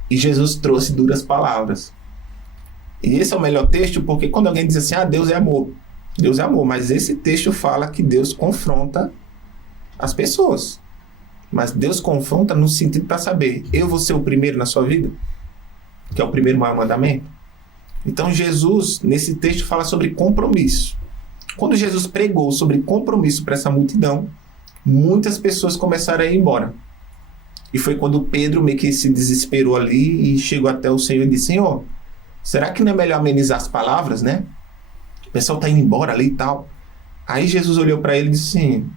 E Jesus trouxe duras palavras. E esse é o melhor texto, porque quando alguém diz assim: Deus é amor. Deus é amor. Mas esse texto fala que Deus confronta as pessoas. Mas Deus confronta no sentido para saber: eu vou ser o primeiro na sua vida? Que é o primeiro maior mandamento. Então Jesus, nesse texto, fala sobre compromisso. Quando Jesus pregou sobre compromisso para essa multidão, muitas pessoas começaram a ir embora. E foi quando Pedro meio que se desesperou ali e chegou até o Senhor e disse: Senhor, será que não é melhor amenizar as palavras, né? O pessoal está indo embora ali e tal. Aí Jesus olhou para ele e disse assim: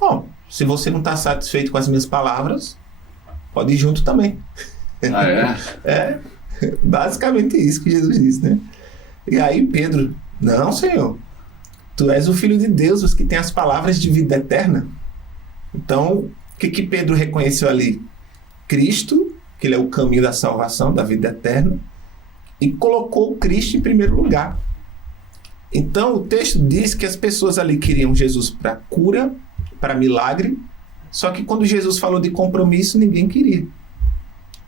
bom, se você não está satisfeito com as minhas palavras, pode ir junto também. Basicamente isso que Jesus disse, né? E aí Pedro: não, Senhor, tu és o Filho de Deus, os que tem as palavras de vida eterna. Então, o que Pedro reconheceu ali? Cristo, que ele é o caminho da salvação, da vida eterna, e colocou Cristo em primeiro lugar. Então, o texto diz que as pessoas ali queriam Jesus para cura, para milagre, só que quando Jesus falou de compromisso, ninguém queria.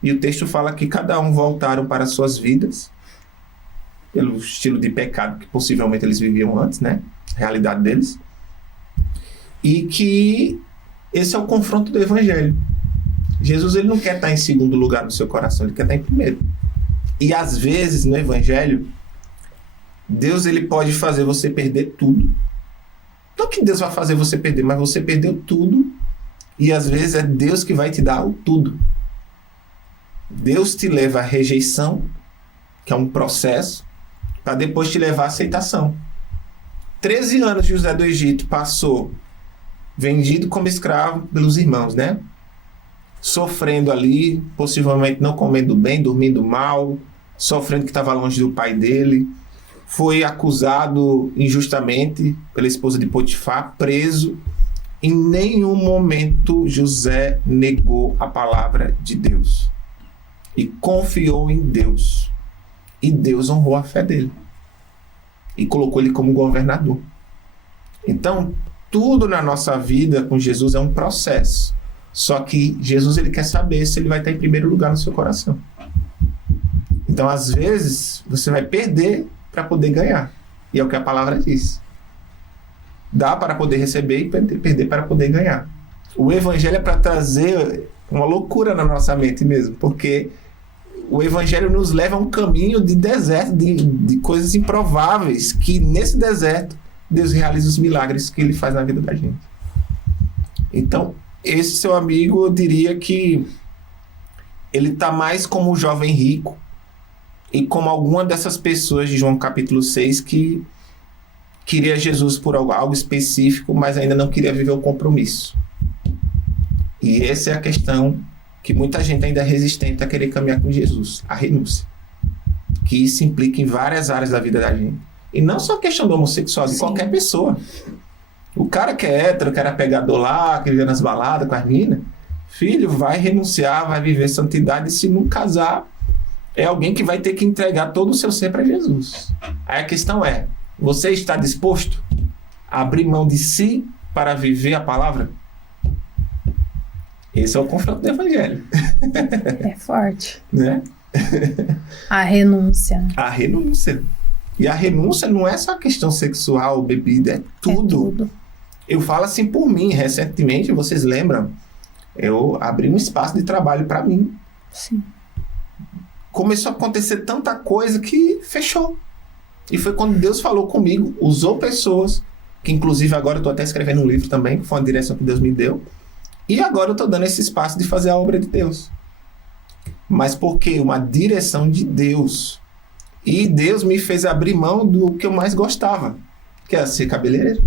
E o texto fala que cada um voltaram para suas vidas, pelo estilo de pecado que possivelmente eles viviam antes, né? A realidade deles. E que esse é o confronto do Evangelho. Jesus ele não quer estar em segundo lugar no seu coração, ele quer estar em primeiro. E às vezes no Evangelho, Deus ele pode fazer você perder tudo. Não que Deus vai fazer você perder, mas você perdeu tudo, e às vezes é Deus que vai te dar o tudo. Deus te leva à rejeição, que é um processo, para depois te levar à aceitação. 13 anos José do Egito passou vendido como escravo pelos irmãos, né? Sofrendo ali, possivelmente não comendo bem, dormindo mal, sofrendo que estava longe do pai dele. Foi acusado injustamente pela esposa de Potifar, preso. Em nenhum momento José negou a palavra de Deus e confiou em Deus. E Deus honrou a fé dele e colocou ele como governador. Então, tudo na nossa vida com Jesus é um processo. Só que Jesus ele quer saber se ele vai estar em primeiro lugar no seu coração. Então, às vezes, você vai perder para poder ganhar. E é o que a palavra diz. Dá para poder receber e perder para poder ganhar. O Evangelho é para trazer uma loucura na nossa mente mesmo, porque o evangelho nos leva a um caminho de deserto, de coisas improváveis, que nesse deserto Deus realiza os milagres que ele faz na vida da gente. Então, esse seu amigo, eu diria que ele está mais como o jovem rico e como alguma dessas pessoas de João capítulo 6 que queria Jesus por algo específico, mas ainda não queria viver o compromisso. E essa é a questão que muita gente ainda é resistente a querer caminhar com Jesus, a renúncia. Que isso implica em várias áreas da vida da gente. E não só a questão do homossexual, de qualquer pessoa. O cara que é hétero, que era pegador lá, que vive nas baladas com as minas, filho, vai renunciar, vai viver santidade, e se não casar, é alguém que vai ter que entregar todo o seu ser para Jesus. Aí a questão é, você está disposto a abrir mão de si para viver a palavra? Esse é o confronto do evangelho. É forte. Né? A renúncia. A renúncia. E a renúncia não é só questão sexual, bebida, é tudo. É tudo. Eu falo assim por mim. Recentemente, vocês lembram? Eu abri um espaço de trabalho para mim. Sim. Começou a acontecer tanta coisa que fechou. E foi quando Deus falou comigo, usou pessoas, que inclusive agora eu estou até escrevendo um livro também, que foi uma direção que Deus me deu. E agora eu estou dando esse espaço de fazer a obra de Deus. Mas por quê? Uma direção de Deus. E Deus me fez abrir mão do que eu mais gostava, que era ser cabeleireiro.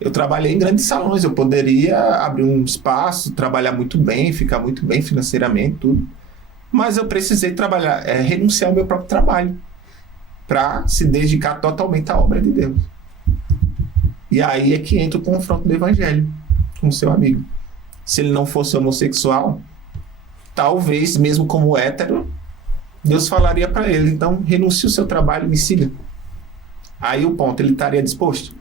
Eu trabalhei em grandes salões, eu poderia abrir um espaço, trabalhar muito bem, ficar muito bem financeiramente, tudo. Mas eu precisei renunciar ao meu próprio trabalho para se dedicar totalmente à obra de Deus. E aí é que entra o confronto do evangelho com o seu amigo. Se ele não fosse homossexual, talvez, mesmo como hétero, Deus falaria para ele, então renuncie o seu trabalho e me siga. Aí o ponto, ele estaria disposto?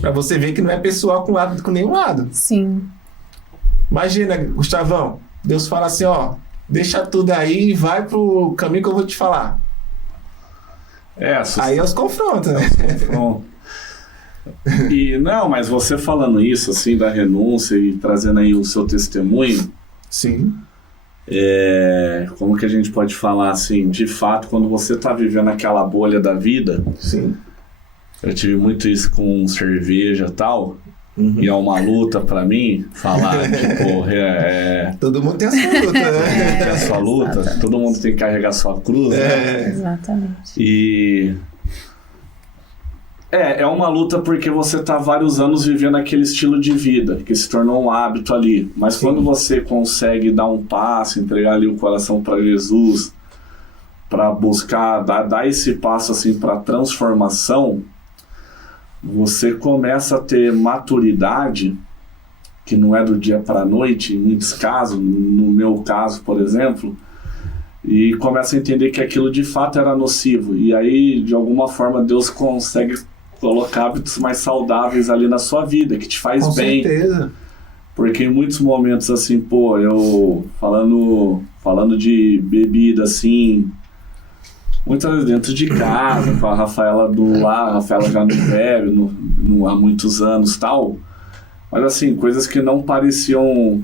Para você ver que não é pessoal com nenhum lado. Sim. Imagina, Gustavão, Deus fala assim, ó, deixa tudo aí e vai pro caminho que eu vou te falar. Aí é os confrontos, né? E não, mas você falando isso, assim, da renúncia e trazendo aí o seu testemunho. Sim. Como que a gente pode falar assim, de fato, quando você tá vivendo aquela bolha da vida. Sim. Eu tive muito isso com cerveja e tal. E é uma luta pra mim falar, tipo, todo mundo tem a sua luta, né? Tem a sua luta, exatamente. Todo mundo tem que carregar a sua cruz, né? Exatamente. E é uma luta porque você tá vários anos vivendo aquele estilo de vida, que se tornou um hábito ali. Mas sim, quando você consegue dar um passo, entregar ali o coração para Jesus, para buscar, dar esse passo assim para transformação, você começa a ter maturidade, que não é do dia para a noite, em muitos casos, no meu caso, por exemplo, e começa a entender que aquilo de fato era nocivo. E aí, de alguma forma, Deus consegue colocar hábitos mais saudáveis ali na sua vida, que te faz com bem. Certeza. Porque em muitos momentos, assim, eu falando de bebida, assim, muitas vezes dentro de casa, com a Rafaela a Rafaela já não bebe há muitos anos e tal, mas assim, coisas que não pareciam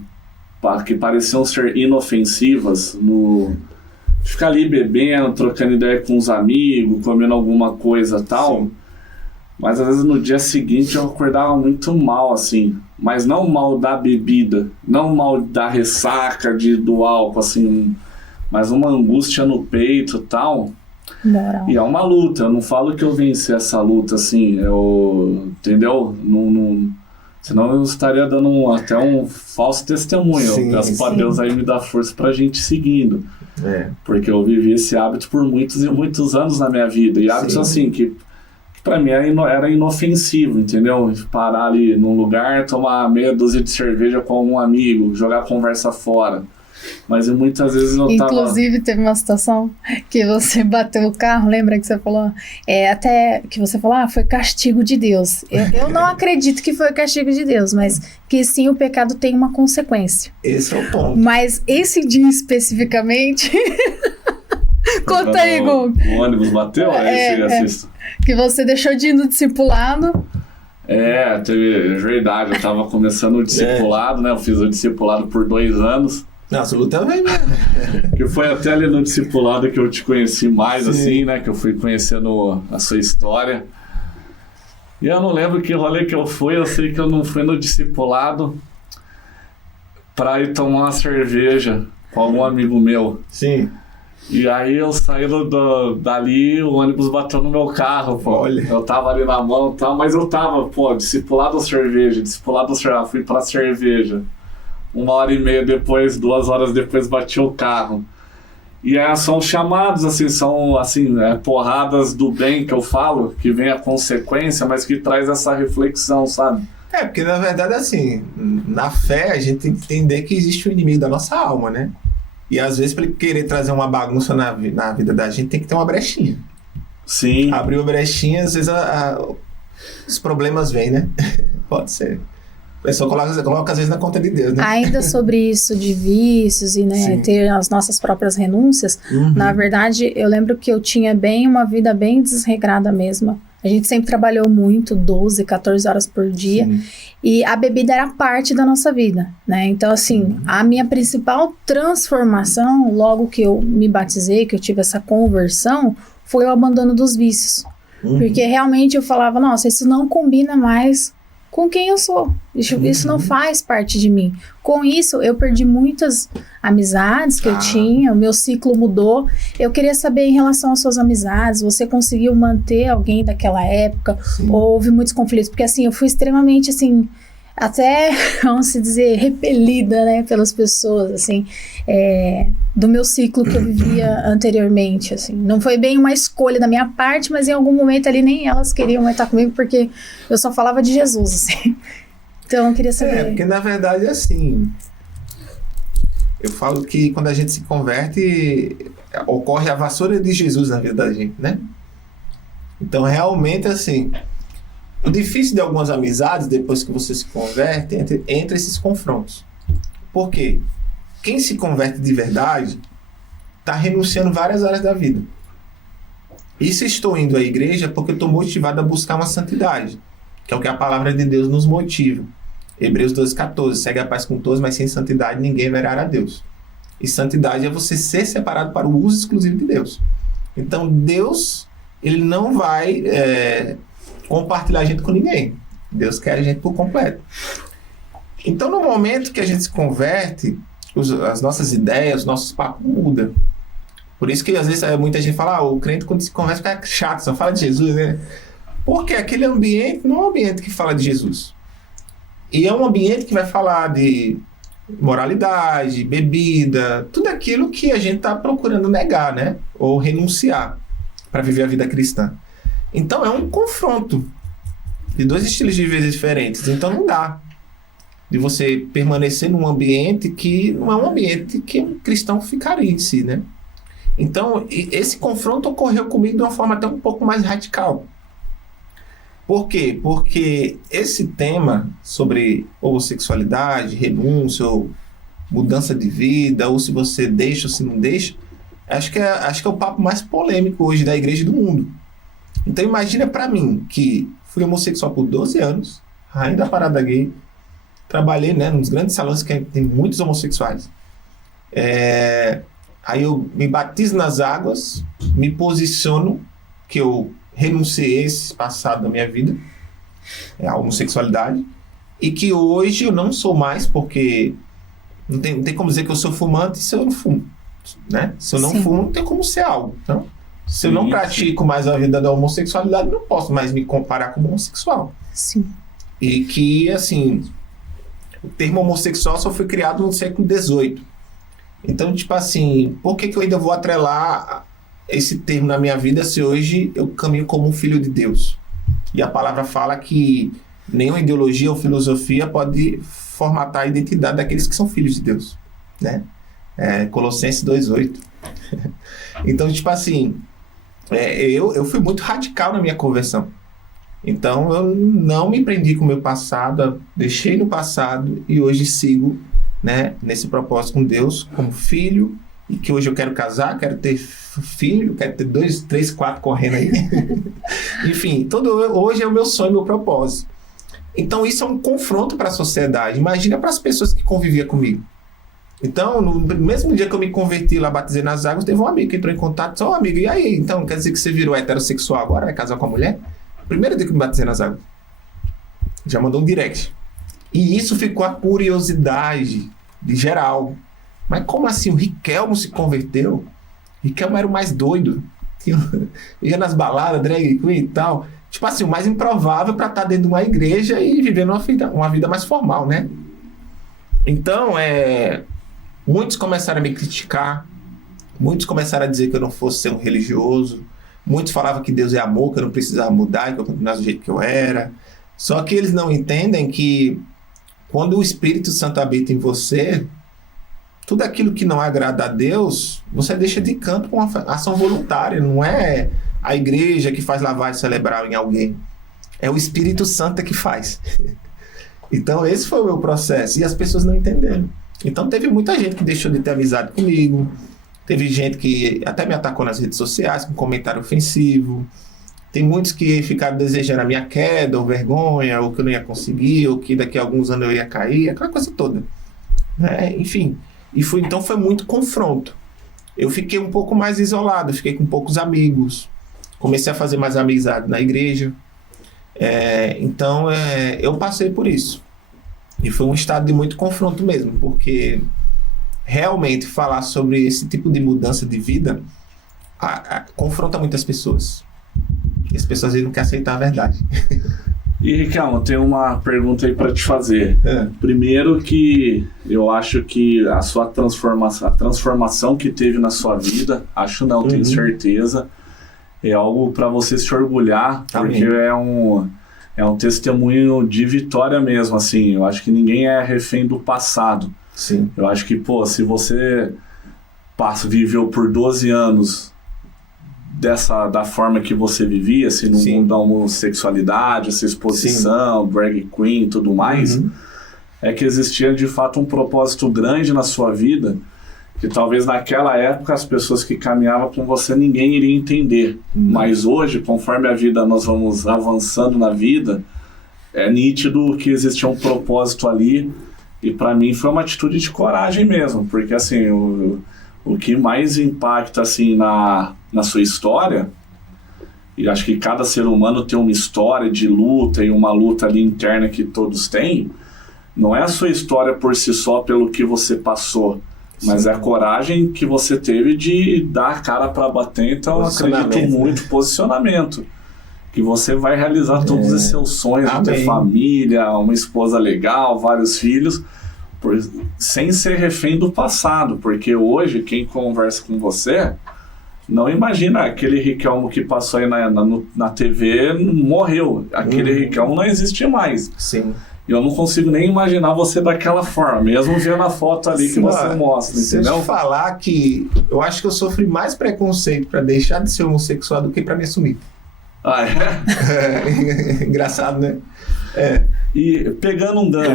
ser inofensivas, ficar ali bebendo, trocando ideia com os amigos, comendo alguma coisa e tal. Sim. Mas às vezes no dia seguinte eu acordava muito mal, assim, mas não mal da bebida, não mal da ressaca do álcool, assim, mas uma angústia no peito e tal. Moral. E é uma luta, eu não falo que eu venci essa luta, assim, entendeu? Senão eu estaria dando até um falso testemunho. Sim, eu peço para Deus aí me dar força pra gente seguindo. Porque eu vivi esse hábito por muitos e muitos anos na minha vida. E hábitos assim, que pra mim era inofensivo, entendeu? Parar ali num lugar, tomar meia dúzia de cerveja com algum amigo, jogar a conversa fora. Mas muitas vezes eu Inclusive, teve uma situação que você bateu o carro, lembra que você falou? Até que você falou, foi castigo de Deus. Eu não acredito que foi castigo de Deus, mas que sim, o pecado tem uma consequência. Esse é o ponto. Mas esse dia especificamente... Conta aí, Gu. O ônibus bateu? Que você deixou de ir no discipulado. É verdade, eu tava começando o discipulado, né? Eu fiz o discipulado por 2 anos. Nossa, Lu também, né? Que foi até ali no discipulado que eu te conheci mais, Sim. assim, né? Que eu fui conhecendo a sua história. E eu não lembro que rolê que eu fui, eu sei que eu não fui no discipulado pra ir tomar uma cerveja com algum amigo meu. Sim. E aí eu saí dali, o ônibus bateu no meu carro, pô. Olha. Eu tava ali na mão e tal, mas eu tava, discipulado ou cerveja, fui pra cerveja. 1h30 depois, 2 horas depois bati o carro. E são chamados, assim, porradas do bem que eu falo, que vem a consequência, mas que traz essa reflexão, sabe? Porque na verdade, assim, na fé a gente tem que entender que existe um inimigo da nossa alma, né? E às vezes, para ele querer trazer uma bagunça na vida da gente, tem que ter uma brechinha. Sim. Abriu a brechinha, às vezes os problemas vêm, né? Pode ser. A pessoa coloca às vezes na conta de Deus, né? Ainda sobre isso de vícios e, né, ter as nossas próprias renúncias, na verdade, eu lembro que eu tinha uma vida bem desregrada mesmo. A gente sempre trabalhou muito, 12, 14 horas por dia. Sim. E a bebida era parte da nossa vida, né? Então, assim, a minha principal transformação, logo que eu me batizei, que eu tive essa conversão, foi o abandono dos vícios. Porque realmente eu falava, nossa, isso não combina mais com quem eu sou. Isso não faz parte de mim. Com isso, eu perdi muitas amizades que eu tinha, o meu ciclo mudou. Eu queria saber em relação às suas amizades, você conseguiu manter alguém daquela época? Sim. Ou houve muitos conflitos? Porque assim, eu fui extremamente assim, até, vamos dizer, repelida, né, pelas pessoas, assim, do meu ciclo que eu vivia anteriormente, assim. Não foi bem uma escolha da minha parte, mas em algum momento ali nem elas queriam mais estar comigo, porque eu só falava de Jesus, assim. Então, eu queria saber... porque na verdade, assim, eu falo que quando a gente se converte, ocorre a vassoura de Jesus na vida da gente, né? Então, realmente, assim... O difícil de algumas amizades, depois que você se converte, entre esses confrontos. Por quê? Quem se converte de verdade está renunciando várias áreas da vida. E se estou indo à igreja porque eu estou motivado a buscar uma santidade, que é o que a palavra de Deus nos motiva. Hebreus 12:14, segue a paz com todos, mas sem santidade ninguém verá a Deus. E santidade é você ser separado para o uso exclusivo de Deus. Então Deus, ele não vai... compartilhar a gente com ninguém. Deus quer a gente por completo. Então, no momento que a gente se converte, as nossas ideias, os nossos papos mudam. Por isso que, às vezes, muita gente fala, o crente, quando se converte, fica chato, só fala de Jesus, né? Porque aquele ambiente não é um ambiente que fala de Jesus. E é um ambiente que vai falar de moralidade, bebida, tudo aquilo que a gente está procurando negar, né? Ou renunciar para viver a vida cristã. Então é um confronto de 2 estilos de vida diferentes. Então não dá de você permanecer num ambiente que não é um ambiente que um cristão ficaria em si, né? Então esse confronto ocorreu comigo de uma forma até um pouco mais radical. Por quê? Porque esse tema sobre homossexualidade, renúncia, ou mudança de vida, ou se você deixa ou se não deixa, acho que é o papo mais polêmico hoje da igreja do mundo. Então imagina pra mim que fui homossexual por 12 anos, rainha da parada gay, trabalhei, né, nos grandes salões que tem muitos homossexuais. Aí eu me batizo nas águas, me posiciono que eu renunciei a esse passado da minha vida, a homossexualidade, e que hoje eu não sou mais, porque não tem como dizer que eu sou fumante se eu não fumo, né? Se eu não fumo, não tem como ser algo. Então, se eu não pratico mais a vida da homossexualidade, não posso mais me comparar como homossexual. Sim. E que, assim, o termo homossexual só foi criado no século XVIII. Então, tipo assim, por que eu ainda vou atrelar esse termo na minha vida se hoje eu caminho como um filho de Deus? E a palavra fala que nenhuma ideologia ou filosofia pode formatar a identidade daqueles que são filhos de Deus, né? Colossenses 2:8. Então, tipo assim, eu fui muito radical na minha conversão. Então, eu não me prendi com o meu passado, deixei no passado e hoje sigo, né, nesse propósito com Deus, como filho, e que hoje eu quero casar, quero ter filho, quero ter 2, 3, 4 correndo aí. Enfim, hoje é o meu sonho, meu propósito. Então isso é um confronto para a sociedade. Imagina para as pessoas que conviviam comigo. Então, no mesmo dia que eu me converti lá, batizei nas águas, teve um amigo que entrou em contato, só um amigo, e aí, então, quer dizer que você virou heterossexual agora, vai casar com a mulher? Primeiro dia que eu me batizei nas águas. Já mandou um direct. E isso ficou a curiosidade de geral. Mas como assim? O Riquelmo se converteu? Riquelmo era o mais doido. Ia nas baladas, drag queen e tal. Tipo assim, o mais improvável para estar dentro de uma igreja e vivendo uma vida mais formal, né? Então, muitos começaram a me criticar. Muitos começaram a dizer que eu não fosse ser um religioso. Muitos falavam que Deus é amor, que eu não precisava mudar, que eu continuasse do jeito que eu era. Só que eles não entendem que quando o Espírito Santo habita em você, tudo aquilo que não agrada a Deus, você deixa de canto com uma ação voluntária. Não é a igreja que faz lavagem cerebral em alguém. É o Espírito Santo que faz. Então esse foi o meu processo. E as pessoas não entenderam. Então teve muita gente que deixou de ter amizade comigo. Teve gente que até me atacou nas redes sociais com comentário ofensivo. Tem muitos que ficaram desejando a minha queda, ou vergonha, ou que eu não ia conseguir, ou que daqui a alguns anos eu ia cair, aquela coisa toda. Enfim, então foi muito confronto. Eu fiquei um pouco mais isolado, fiquei com poucos amigos. Comecei a fazer mais amizade na igreja. Então eu passei por isso. E foi um estado de muito confronto mesmo, porque realmente falar sobre esse tipo de mudança de vida confronta muitas pessoas. E as pessoas às vezes não querem aceitar a verdade. E, Riquelmo, tem uma pergunta aí para te fazer. Primeiro que eu acho que a sua transformação, a transformação que teve na sua vida, tenho certeza, é algo para você se orgulhar, porque é um testemunho de vitória mesmo, assim. Eu acho que ninguém é refém do passado. Sim. Eu acho que, se você viveu por 12 anos da forma que você vivia, assim, no mundo da homossexualidade, essa exposição, drag queen e tudo mais, é que existia de fato um propósito grande na sua vida, que talvez naquela época as pessoas que caminhavam com você ninguém iria entender. Mas hoje, conforme a vida, nós vamos avançando na vida, é nítido que existia um propósito ali, e para mim foi uma atitude de coragem mesmo, porque assim, o que mais impacta assim na sua história, e acho que cada ser humano tem uma história de luta e uma luta ali interna que todos têm, não é a sua história por si só pelo que você passou, mas é a coragem que você teve de dar a cara para bater. Então eu acredito muito posicionamento, que você vai realizar todos os seus sonhos, de ter família, uma esposa legal, vários filhos, sem ser refém do passado, porque hoje quem conversa com você não imagina aquele Riquelmo que passou aí na TV morreu, aquele Riquelmo não existe mais. Sim. Eu não consigo nem imaginar você daquela forma, mesmo vendo a foto ali que você mostra, entendeu? Se eu falar que eu acho que eu sofri mais preconceito para deixar de ser homossexual do que para me assumir. Engraçado, né? E pegando um gancho...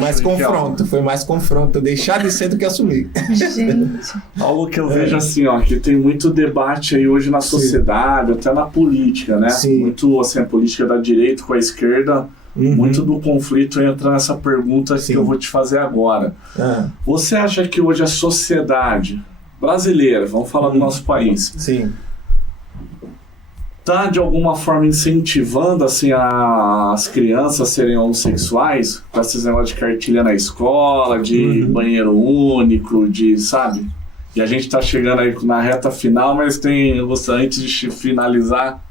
Foi mais confronto deixar de ser do que assumir. Gente. Algo que eu vejo assim, que tem muito debate aí hoje na sociedade, até na política, né? Muito, assim, a política da direita com a esquerda, muito do conflito entra nessa pergunta que eu vou te fazer agora. Você acha que hoje a sociedade brasileira, vamos falar do nosso país, está de alguma forma incentivando assim as crianças a serem homossexuais, com esses negócios de cartilha na escola, de banheiro único, sabe? E a gente está chegando aí na reta final, mas antes de finalizar,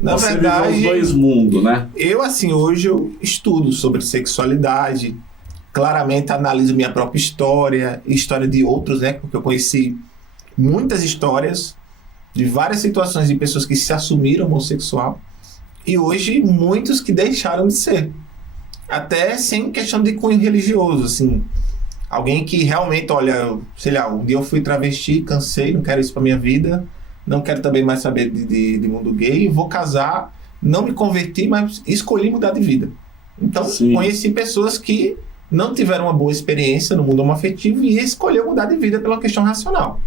na verdade, os dois mundos, né? Hoje eu estudo sobre sexualidade, claramente analiso minha própria história de outros, né? Porque eu conheci muitas histórias de várias situações de pessoas que se assumiram homossexual e hoje muitos que deixaram de ser, até sem questão de cunho religioso, assim, alguém que realmente, olha, sei lá, um dia eu fui travesti, cansei, não quero isso pra minha vida, não quero também mais saber de mundo gay, vou casar, não me converti, mas escolhi mudar de vida. Então conheci pessoas que não tiveram uma boa experiência no mundo homoafetivo e escolheu mudar de vida pela questão racional.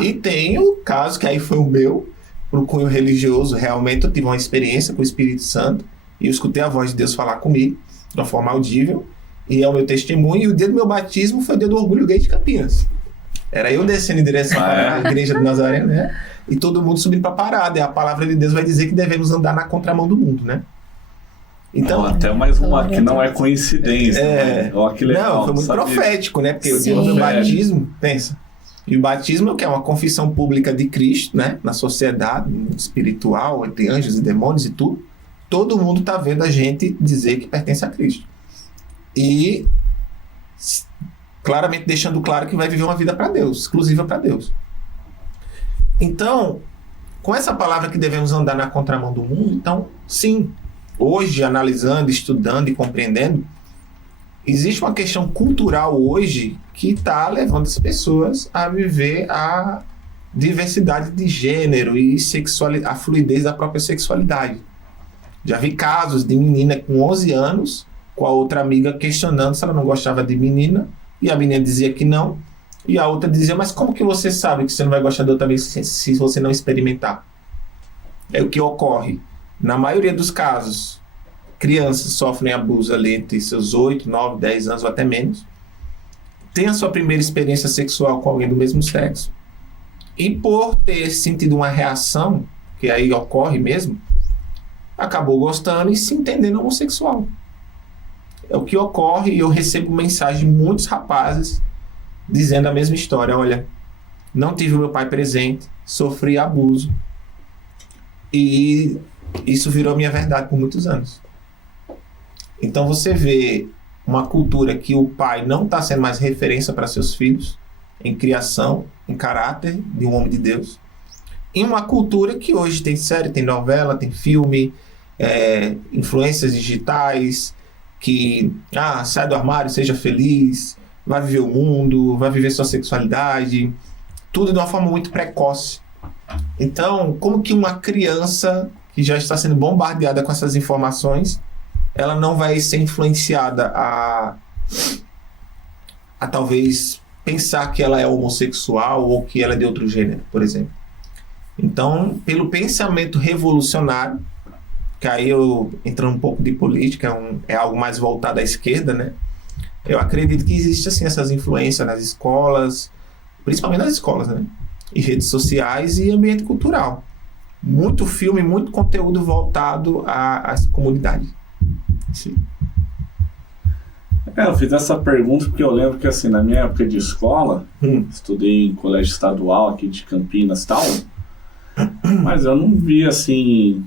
E tem o caso que aí foi o meu, pro cunho religioso, realmente eu tive uma experiência com o Espírito Santo e eu escutei a voz de Deus falar comigo de uma forma audível, e é o meu testemunho, e o dia do meu batismo foi o dia do Orgulho Gay de Campinas. Era eu descendo em direção à igreja do Nazaré, né? E todo mundo subindo para a parada, e a palavra de Deus vai dizer que devemos andar na contramão do mundo, né? Então, até mais uma que não é coincidência. Né? Ó, que legal, não, foi muito profético, né? Porque o dia do meu batismo, pensa, e o batismo que é uma confissão pública de Cristo, né? Na sociedade, no espiritual, entre anjos e demônios e tudo, todo mundo está vendo a gente dizer que pertence a Cristo. E claramente deixando claro que vai viver uma vida para Deus, exclusiva para Deus. Então, com essa palavra que devemos andar na contramão do mundo, então, sim, hoje, analisando, estudando e compreendendo, existe uma questão cultural hoje que está levando as pessoas a viver a diversidade de gênero e a fluidez da própria sexualidade. Já vi casos de menina com 11 anos, com a outra amiga questionando se ela não gostava de menina, e a menina dizia que não, e a outra dizia, mas como que você sabe que você não vai gostar de outra vez se você não experimentar? É o que ocorre. Na maioria dos casos, crianças sofrem abuso ali entre seus 8, 9, 10 anos ou até menos, tem a sua primeira experiência sexual com alguém do mesmo sexo, e por ter sentido uma reação, que aí ocorre mesmo, acabou gostando e se entendendo homossexual. É o que ocorre, e eu recebo mensagem de muitos rapazes dizendo a mesma história. Olha, não tive o meu pai presente, sofri abuso, e isso virou minha verdade por muitos anos. Então você vê uma cultura que o pai não está sendo mais referência para seus filhos em criação, em caráter de um homem de Deus, em uma cultura que hoje tem série, tem novela, tem filme, influências digitais, que sai do armário, seja feliz, vai viver o mundo, vai viver sua sexualidade, tudo de uma forma muito precoce. Então, como que uma criança que já está sendo bombardeada com essas informações, ela não vai ser influenciada a talvez pensar que ela é homossexual ou que ela é de outro gênero, por exemplo. Então, pelo pensamento revolucionário, que aí eu entrando um pouco de política, é algo mais voltado à esquerda, né? Eu acredito que existe assim essas influências nas escolas, principalmente nas escolas, né? E redes sociais e ambiente cultural. Muito filme, muito conteúdo voltado a essa comunidade. Sim. Eu fiz essa pergunta porque eu lembro que assim, na minha época de escola, estudei em colégio estadual aqui de Campinas e tal, mas eu não vi assim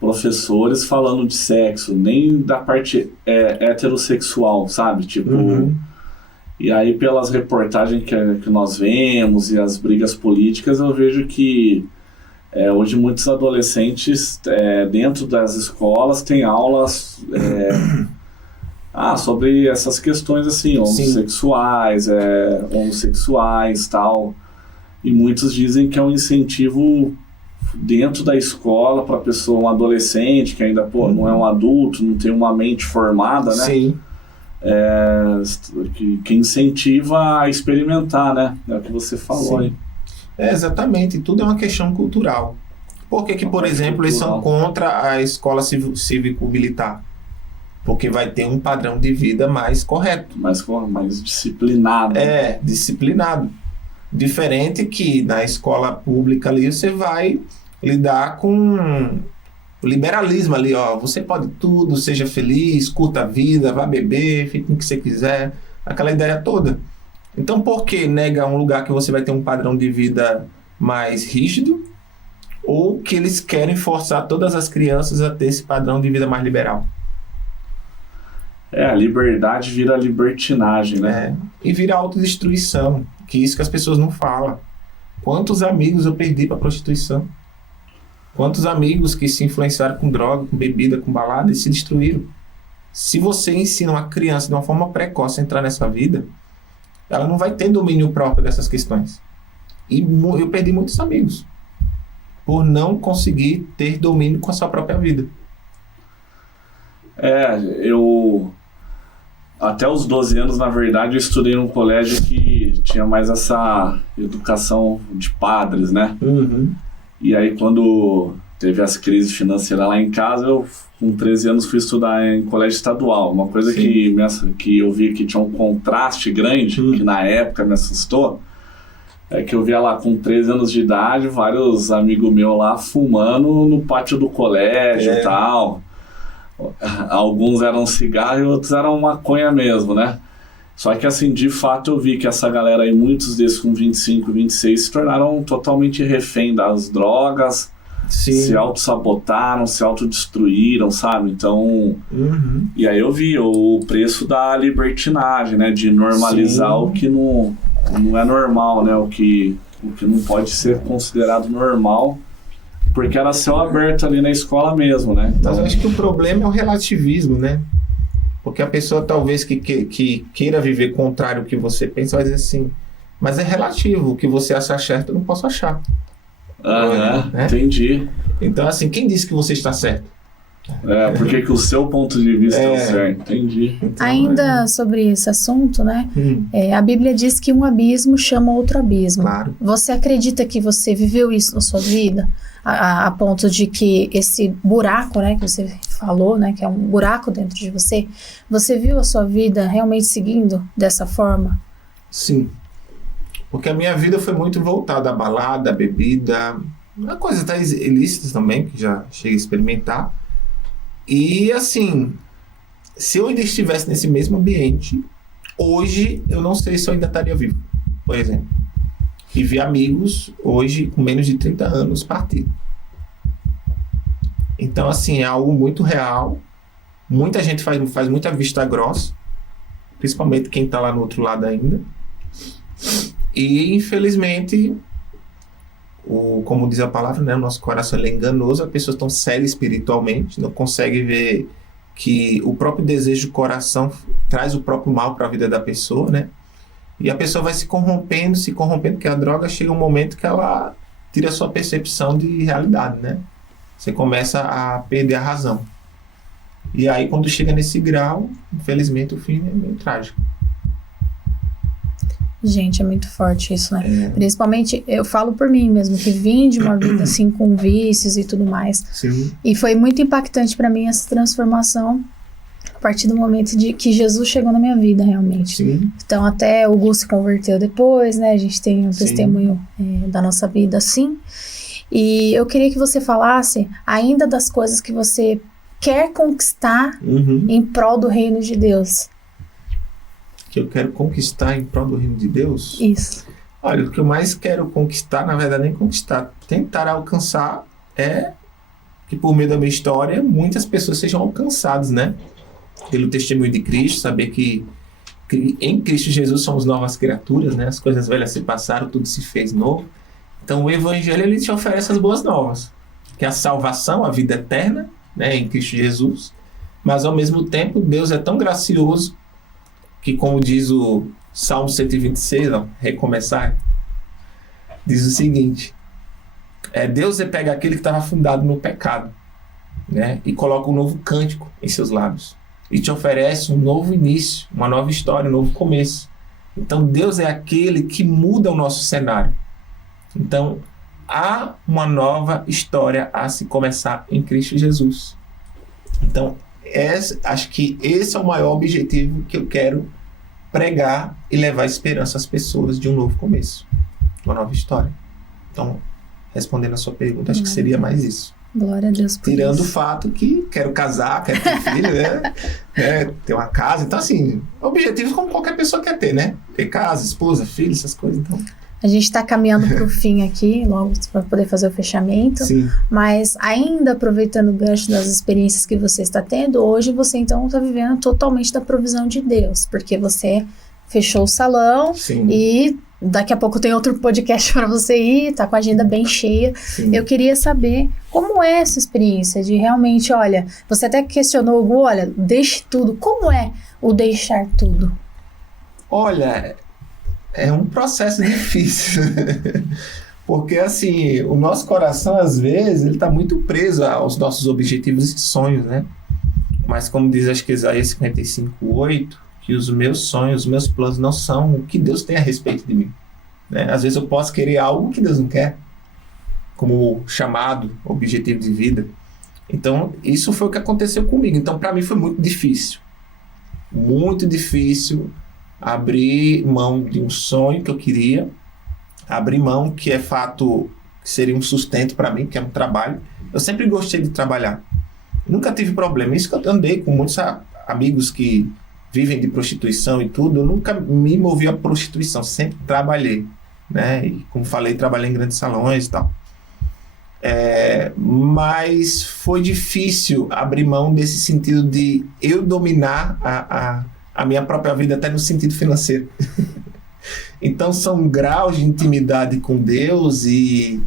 professores falando de sexo, nem da parte heterossexual, sabe? Tipo, e aí pelas reportagens que nós vemos e as brigas políticas, eu vejo que hoje muitos adolescentes dentro das escolas têm aulas sobre essas questões assim, homossexuais, homossexuais tal, e muitos dizem que é um incentivo dentro da escola para a pessoa, um adolescente que ainda não é um adulto, não tem uma mente formada, né? Sim. Que incentiva a experimentar, né? É o que você falou aí. Exatamente, tudo é uma questão cultural. Por que, por exemplo, eles são contra a escola cívico-militar? Porque vai ter um padrão de vida mais correto. Mais disciplinado. Disciplinado. Diferente que na escola pública ali você vai lidar com o liberalismo ali, você pode tudo, seja feliz, curta a vida, vá beber, fique com o que você quiser, aquela ideia toda. Então, por que nega um lugar que você vai ter um padrão de vida mais rígido, ou que eles querem forçar todas as crianças a ter esse padrão de vida mais liberal? A liberdade vira libertinagem, né? E vira autodestruição, que isso que as pessoas não falam. Quantos amigos eu perdi para prostituição? Quantos amigos que se influenciaram com droga, com bebida, com balada e se destruíram? Se você ensina uma criança de uma forma precoce a entrar nessa vida, ela não vai ter domínio próprio dessas questões. E eu perdi muitos amigos por não conseguir ter domínio com a sua própria vida. Eu até os 12 anos, na verdade, eu estudei num colégio que tinha mais essa educação de padres, né? E aí quando teve as crises financeiras lá em casa, eu com 13 anos fui estudar em colégio estadual. Uma coisa que eu vi que tinha um contraste grande, que na época me assustou, é que eu via lá com 13 anos de idade, vários amigos meus lá fumando no pátio do colégio e tal. Alguns eram cigarro e outros eram maconha mesmo, né? Só que assim, de fato eu vi que essa galera aí, muitos desses com 25, 26, se tornaram totalmente refém das drogas, se auto-sabotaram, se autodestruíram, sabe? Então, e aí eu vi o preço da libertinagem, né? De normalizar o que não é normal, né? O que não pode ser considerado normal, porque era céu aberto ali na escola mesmo, né? Então, mas eu acho que o problema é o relativismo, né? Porque a pessoa talvez que queira viver contrário ao que você pensa, vai dizer assim, mas é relativo, o que você acha certo eu não posso achar. Né? Entendi. Então, assim, quem disse que você está certo? Porque que o seu ponto de vista é certo. Entendi. Então, ainda sobre esse assunto, né? A Bíblia diz que um abismo chama outro abismo. Claro. Você acredita que você viveu isso na sua vida? A ponto de que esse buraco, né, que você falou, né, que é um buraco dentro de você, você viu a sua vida realmente seguindo dessa forma? Sim. Porque a minha vida foi muito voltada à balada, à bebida, a coisas até ilícitas também, que já cheguei a experimentar. E assim, se eu ainda estivesse nesse mesmo ambiente, hoje eu não sei se eu ainda estaria vivo, por exemplo. E vi amigos hoje com menos de 30 anos partir. Então, assim, é algo muito real. Muita gente faz muita vista grossa, principalmente quem está lá no outro lado ainda. E, infelizmente, como diz a palavra, né, o nosso coração é enganoso, as pessoas estão célias espiritualmente, não conseguem ver que o próprio desejo do coração traz o próprio mal para a vida da pessoa, né? E a pessoa vai se corrompendo, porque a droga chega um momento que ela tira a sua percepção de realidade, né? Você começa a perder a razão. E aí, quando chega nesse grau, infelizmente, o fim é meio trágico. Gente, é muito forte isso, né? Principalmente, eu falo por mim mesmo, que vim de uma vida assim, com vícios e tudo mais. Sim. E foi muito impactante para mim essa transformação a partir do momento de que Jesus chegou na minha vida, realmente. Sim. Então, até o Gu se converteu depois, né? A gente tem um testemunho da nossa vida, assim. E eu queria que você falasse ainda das coisas que você quer conquistar em prol do reino de Deus. Que eu quero conquistar em prol do reino de Deus? Isso. Olha, o que eu mais quero conquistar, na verdade, nem conquistar, tentar alcançar é que por meio da minha história, muitas pessoas sejam alcançadas, né? Pelo testemunho de Cristo, saber que em Cristo Jesus somos novas criaturas, né? As coisas velhas se passaram, tudo se fez novo. Então o Evangelho, ele te oferece as boas novas, que é a salvação, a vida eterna, né, em Cristo Jesus, mas ao mesmo tempo Deus é tão gracioso que, como diz o Salmo 126, recomeçar, diz o seguinte, Deus pega aquele que estava fundado no pecado, né, e coloca um novo cântico em seus lábios, e te oferece um novo início, uma nova história, um novo começo. Então Deus é aquele que muda o nosso cenário. Então, há uma nova história a se começar em Cristo Jesus. Então, acho que esse é o maior objetivo que eu quero pregar e levar esperança às pessoas de um novo começo, uma nova história. Então, respondendo a sua pergunta, acho que seria mais isso. Glória a Deus por Tirando isso. O fato que quero casar, quero ter filho, né? Ter uma casa. Então, assim, objetivos como qualquer pessoa quer ter, né? Ter casa, esposa, filho, essas coisas. Então... A gente está caminhando para o fim aqui, logo para poder fazer o fechamento. Sim. Mas ainda aproveitando o gancho das experiências que você está tendo, hoje você então está vivendo totalmente da provisão de Deus, porque você fechou o salão. Sim. E daqui a pouco tem outro podcast para você ir, tá com a agenda bem cheia. Sim. Eu queria saber como é essa experiência de realmente, olha, você até questionou o Gu, olha, deixe tudo. Como é o deixar tudo? Olha, é um processo difícil, porque assim, o nosso coração às vezes ele está muito preso aos nossos objetivos e sonhos, né? Mas como diz acho que Isaías 55:8, que os meus sonhos, os meus planos não são o que Deus tem a respeito de mim, né? Às vezes eu posso querer algo que Deus não quer, como chamado, objetivo de vida. Então, isso foi o que aconteceu comigo. Então, para mim foi muito difícil abrir mão de um sonho que eu queria, abrir mão que é fato, que seria um sustento para mim, que é um trabalho. Eu sempre gostei de trabalhar, nunca tive problema. Isso que eu andei com muitos amigos que vivem de prostituição e tudo, eu nunca me movi à prostituição, sempre trabalhei, né? E como falei, trabalhei em grandes salões e tal. Mas foi difícil abrir mão desse sentido de eu dominar a minha própria vida, até no sentido financeiro. Então são graus de intimidade com Deus e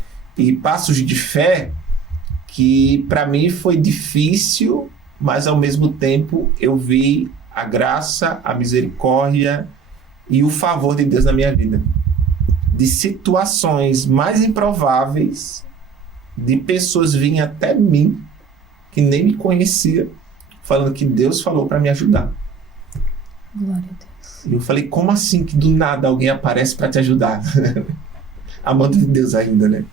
passos de fé que para mim foi difícil, mas ao mesmo tempo eu vi a graça, a misericórdia e o favor de Deus na minha vida. De situações mais improváveis, de pessoas virem até mim, que nem me conhecia, falando que Deus falou para me ajudar. Glória a Deus. E eu falei, como assim que do nada alguém aparece para te ajudar? Amando de Deus ainda, né?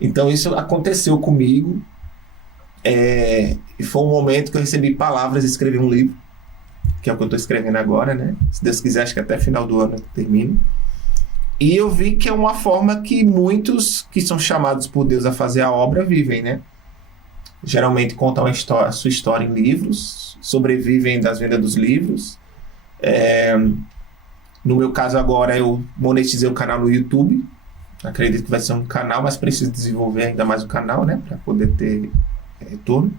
Então isso aconteceu comigo. E foi um momento que eu recebi palavras e escrevi um livro, que é o que eu estou escrevendo agora, né? Se Deus quiser, acho que até final do ano eu termino. E eu vi que é uma forma que muitos que são chamados por Deus a fazer a obra vivem, né? Geralmente contam a sua história em livros, sobrevivem das vendas dos livros. No meu caso agora, eu monetizei o canal no YouTube. Acredito que vai ser um canal, mas preciso desenvolver ainda mais o canal, né? Para poder ter retorno.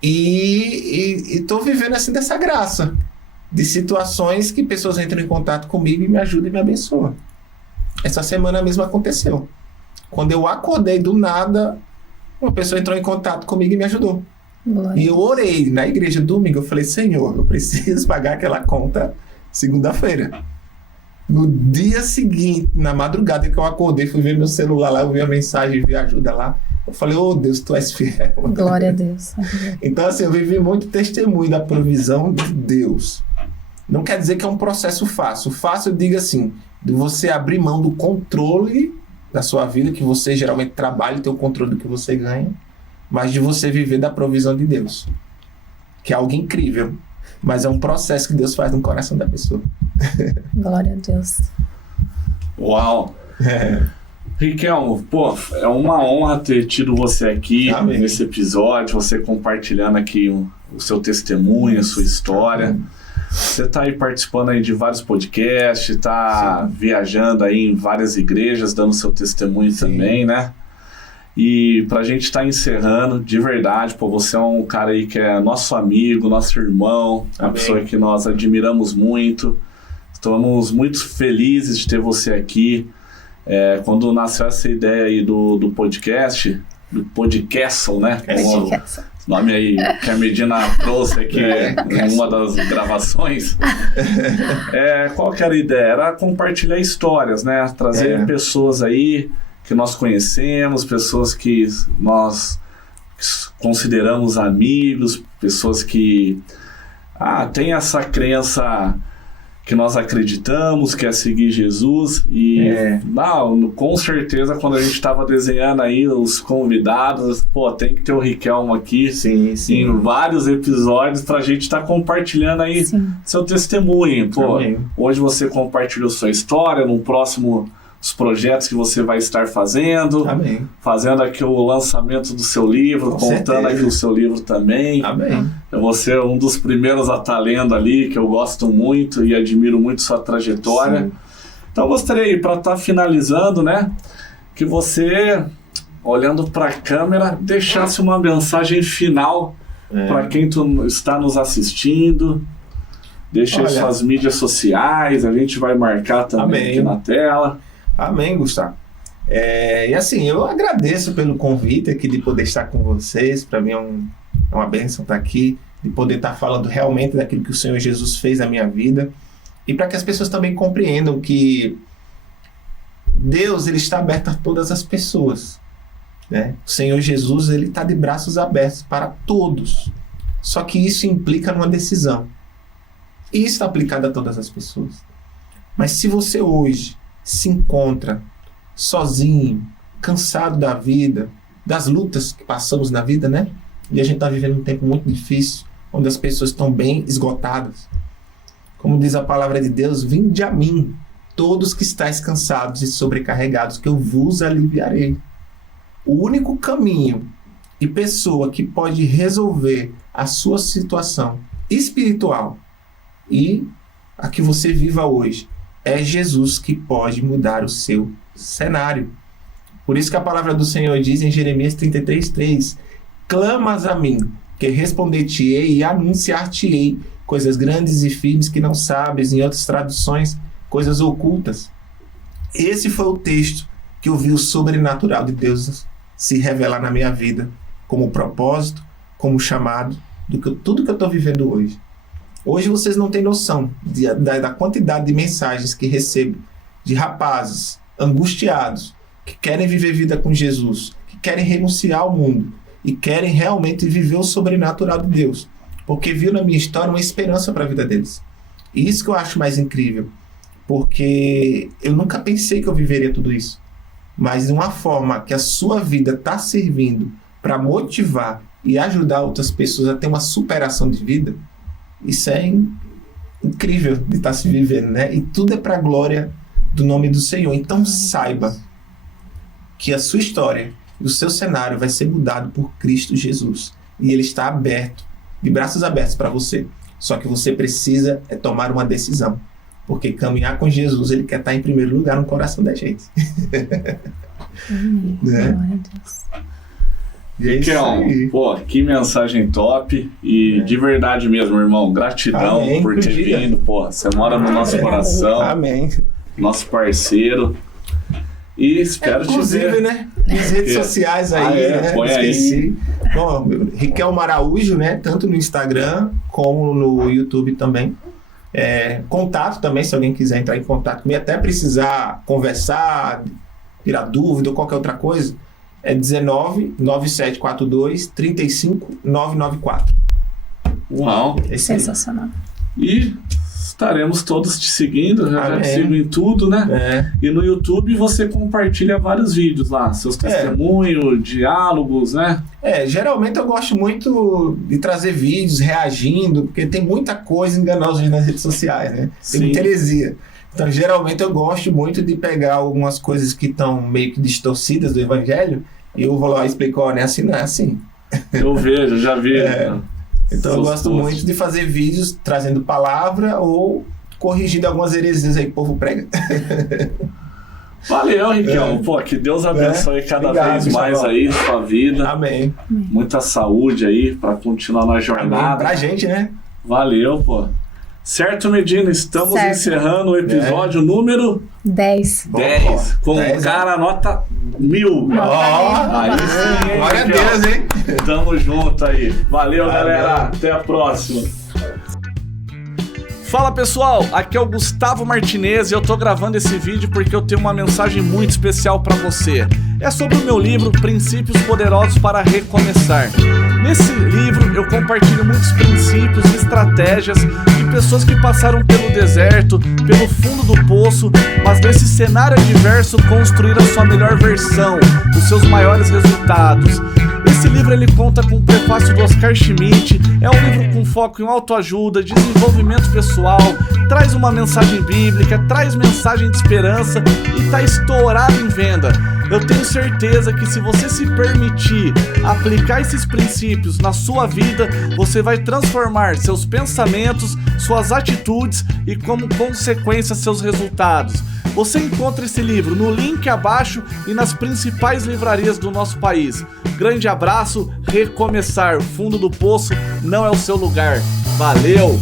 E estou vivendo assim dessa graça, de situações que pessoas entram em contato comigo e me ajudam e me abençoam. Essa semana mesmo aconteceu. Quando eu acordei do nada, uma pessoa entrou em contato comigo e me ajudou. Glória. E eu orei na igreja domingo. Eu falei, Senhor, eu preciso pagar aquela conta segunda-feira. No dia seguinte, na madrugada que eu acordei, fui ver meu celular lá, eu vi a mensagem, vi a ajuda lá. Eu falei, Deus, tu és fiel. Glória a Deus. Então, assim, eu vivi muito testemunho da provisão de Deus. Não quer dizer que é um processo fácil. Fácil, eu digo assim, de você abrir mão do controle da sua vida, que você geralmente trabalha e tem o controle do que você ganha, mas de você viver da provisão de Deus. Que é algo incrível, mas é um processo que Deus faz no coração da pessoa. Glória a Deus. Uau! Riquelmo, é uma honra ter tido você aqui. Amém. Nesse episódio, você compartilhando aqui o seu testemunho, a sua história. Amém. Você está aí participando aí de vários podcasts, está viajando aí em várias igrejas, dando seu testemunho. Sim. Também, né? E pra gente estar encerrando, de verdade, você é um cara aí que é nosso amigo, nosso irmão, uma pessoa que nós admiramos muito. Estamos muito felizes de ter você aqui. Quando nasceu essa ideia aí do podcast, do Podcastle, né? O nome aí que a Medina trouxe aqui em uma das gravações. Qual que era a ideia? Era compartilhar histórias, né? Trazer pessoas aí que nós conhecemos, pessoas que nós consideramos amigos, pessoas que têm essa crença que nós acreditamos, que é seguir Jesus. E com certeza, quando a gente estava desenhando aí os convidados, tem que ter o Riquelmo aqui. Sim. Em vários episódios pra gente estar compartilhando aí seu testemunho. Hoje você compartilhou sua história, no próximo os projetos que você vai estar fazendo. Amém. Fazendo aqui o lançamento do seu livro, contando aqui o seu livro também. Amém. Você é um dos primeiros a estar lendo ali, que eu gosto muito e admiro muito sua trajetória. Sim. Então eu gostaria, para estar finalizando, né, que você, olhando para a câmera, deixasse uma mensagem final para quem está nos assistindo. Deixa aí suas mídias sociais, a gente vai marcar também aqui na tela. Amém, Gustavo. E assim, eu agradeço pelo convite aqui de poder estar com vocês. Para mim é uma bênção estar aqui, de poder estar falando realmente daquilo que o Senhor Jesus fez na minha vida. E para que as pessoas também compreendam que Deus, ele está aberto a todas as pessoas, né? O Senhor Jesus, ele está de braços abertos para todos. Só que isso implica numa decisão. E isso está aplicado a todas as pessoas. Mas se você hoje se encontra sozinho, cansado da vida, das lutas que passamos na vida, né? E a gente está vivendo um tempo muito difícil, onde as pessoas estão bem esgotadas. Como diz a palavra de Deus, vinde a mim, todos que estáis cansados e sobrecarregados, que eu vos aliviarei. O único caminho e pessoa que pode resolver a sua situação espiritual e a que você viva hoje é Jesus, que pode mudar o seu cenário. Por isso que a palavra do Senhor diz em Jeremias 33:3: clamas a mim, que responder-te-ei e anunciar-te-ei coisas grandes e firmes que não sabes, em outras traduções, coisas ocultas. Esse foi o texto que eu vi o sobrenatural de Deus se revelar na minha vida, como propósito, como chamado, tudo que eu estou vivendo hoje. Hoje vocês não têm noção da quantidade de mensagens que recebo de rapazes angustiados, que querem viver vida com Jesus, que querem renunciar ao mundo e querem realmente viver o sobrenatural de Deus, porque viu na minha história uma esperança para a vida deles. E isso que eu acho mais incrível, porque eu nunca pensei que eu viveria tudo isso, mas de uma forma que a sua vida está servindo para motivar e ajudar outras pessoas a ter uma superação de vida, isso é incrível de estar se vivendo, né? E tudo é para a glória do nome do Senhor. Então saiba que a sua história e o seu cenário vai ser mudado por Cristo Jesus. E Ele está aberto, de braços abertos para você. Só que você precisa tomar uma decisão. Porque caminhar com Jesus, Ele quer estar em primeiro lugar no coração da gente. Glória a Deus. Riquelme, pô, que mensagem top. E de verdade mesmo, irmão, gratidão por ter vindo. Pô, você mora no nosso coração. Amém. Nosso parceiro. E espero te ver. Né? Nas redes sociais aí, né? Põe esqueci. Aí. Bom, Riquelme Araújo, né? Tanto no Instagram como no YouTube também. Contato também, se alguém quiser entrar em contato comigo, até precisar conversar, tirar dúvida ou qualquer outra coisa, é 19-9742-35994. Uau! Sensacional. E estaremos todos te seguindo, já te sigo em tudo, né? E no YouTube você compartilha vários vídeos lá, seus testemunhos, diálogos, né? Geralmente eu gosto muito de trazer vídeos reagindo, porque tem muita coisa enganosa nas redes sociais, né? Tem muita heresia. Então, geralmente eu gosto muito de pegar algumas coisas que estão meio que distorcidas do Evangelho e eu vou lá e explico, não é assim, não é assim. Eu vejo, já vi. Então eu gosto muito de fazer vídeos trazendo palavra ou corrigindo algumas heresias aí que o povo prega. Valeu, Riquelme. Pô, que Deus abençoe cada vez mais aí sua vida. Amém. Muita saúde aí pra continuar na jornada. Amém. Pra gente, né? Valeu, pô. Certo, Medina, estamos encerrando o episódio número 10. 10. Com o cara nota 1000. Aí sim, glória a Deus, hein? Tamo junto aí. Valeu, galera. Até a próxima. Fala pessoal, aqui é o Gustavo Martinez e eu tô gravando esse vídeo porque eu tenho uma mensagem muito especial pra você. É sobre o meu livro Princípios Poderosos para Recomeçar. Nesse livro eu compartilho muitos princípios e estratégias de pessoas que passaram pelo deserto, pelo fundo do poço, mas nesse cenário adverso construíram a sua melhor versão, os seus maiores resultados. Esse livro ele conta com o prefácio do Oscar Schmidt, é um livro com foco em autoajuda, desenvolvimento pessoal, traz uma mensagem bíblica, traz mensagem de esperança e está estourado em venda. Eu tenho certeza que se você se permitir aplicar esses princípios na sua vida, você vai transformar seus pensamentos, suas atitudes e, como consequência, seus resultados. Você encontra esse livro no link abaixo e nas principais livrarias do nosso país. Grande abraço, recomeçar. O fundo do poço não é o seu lugar. Valeu!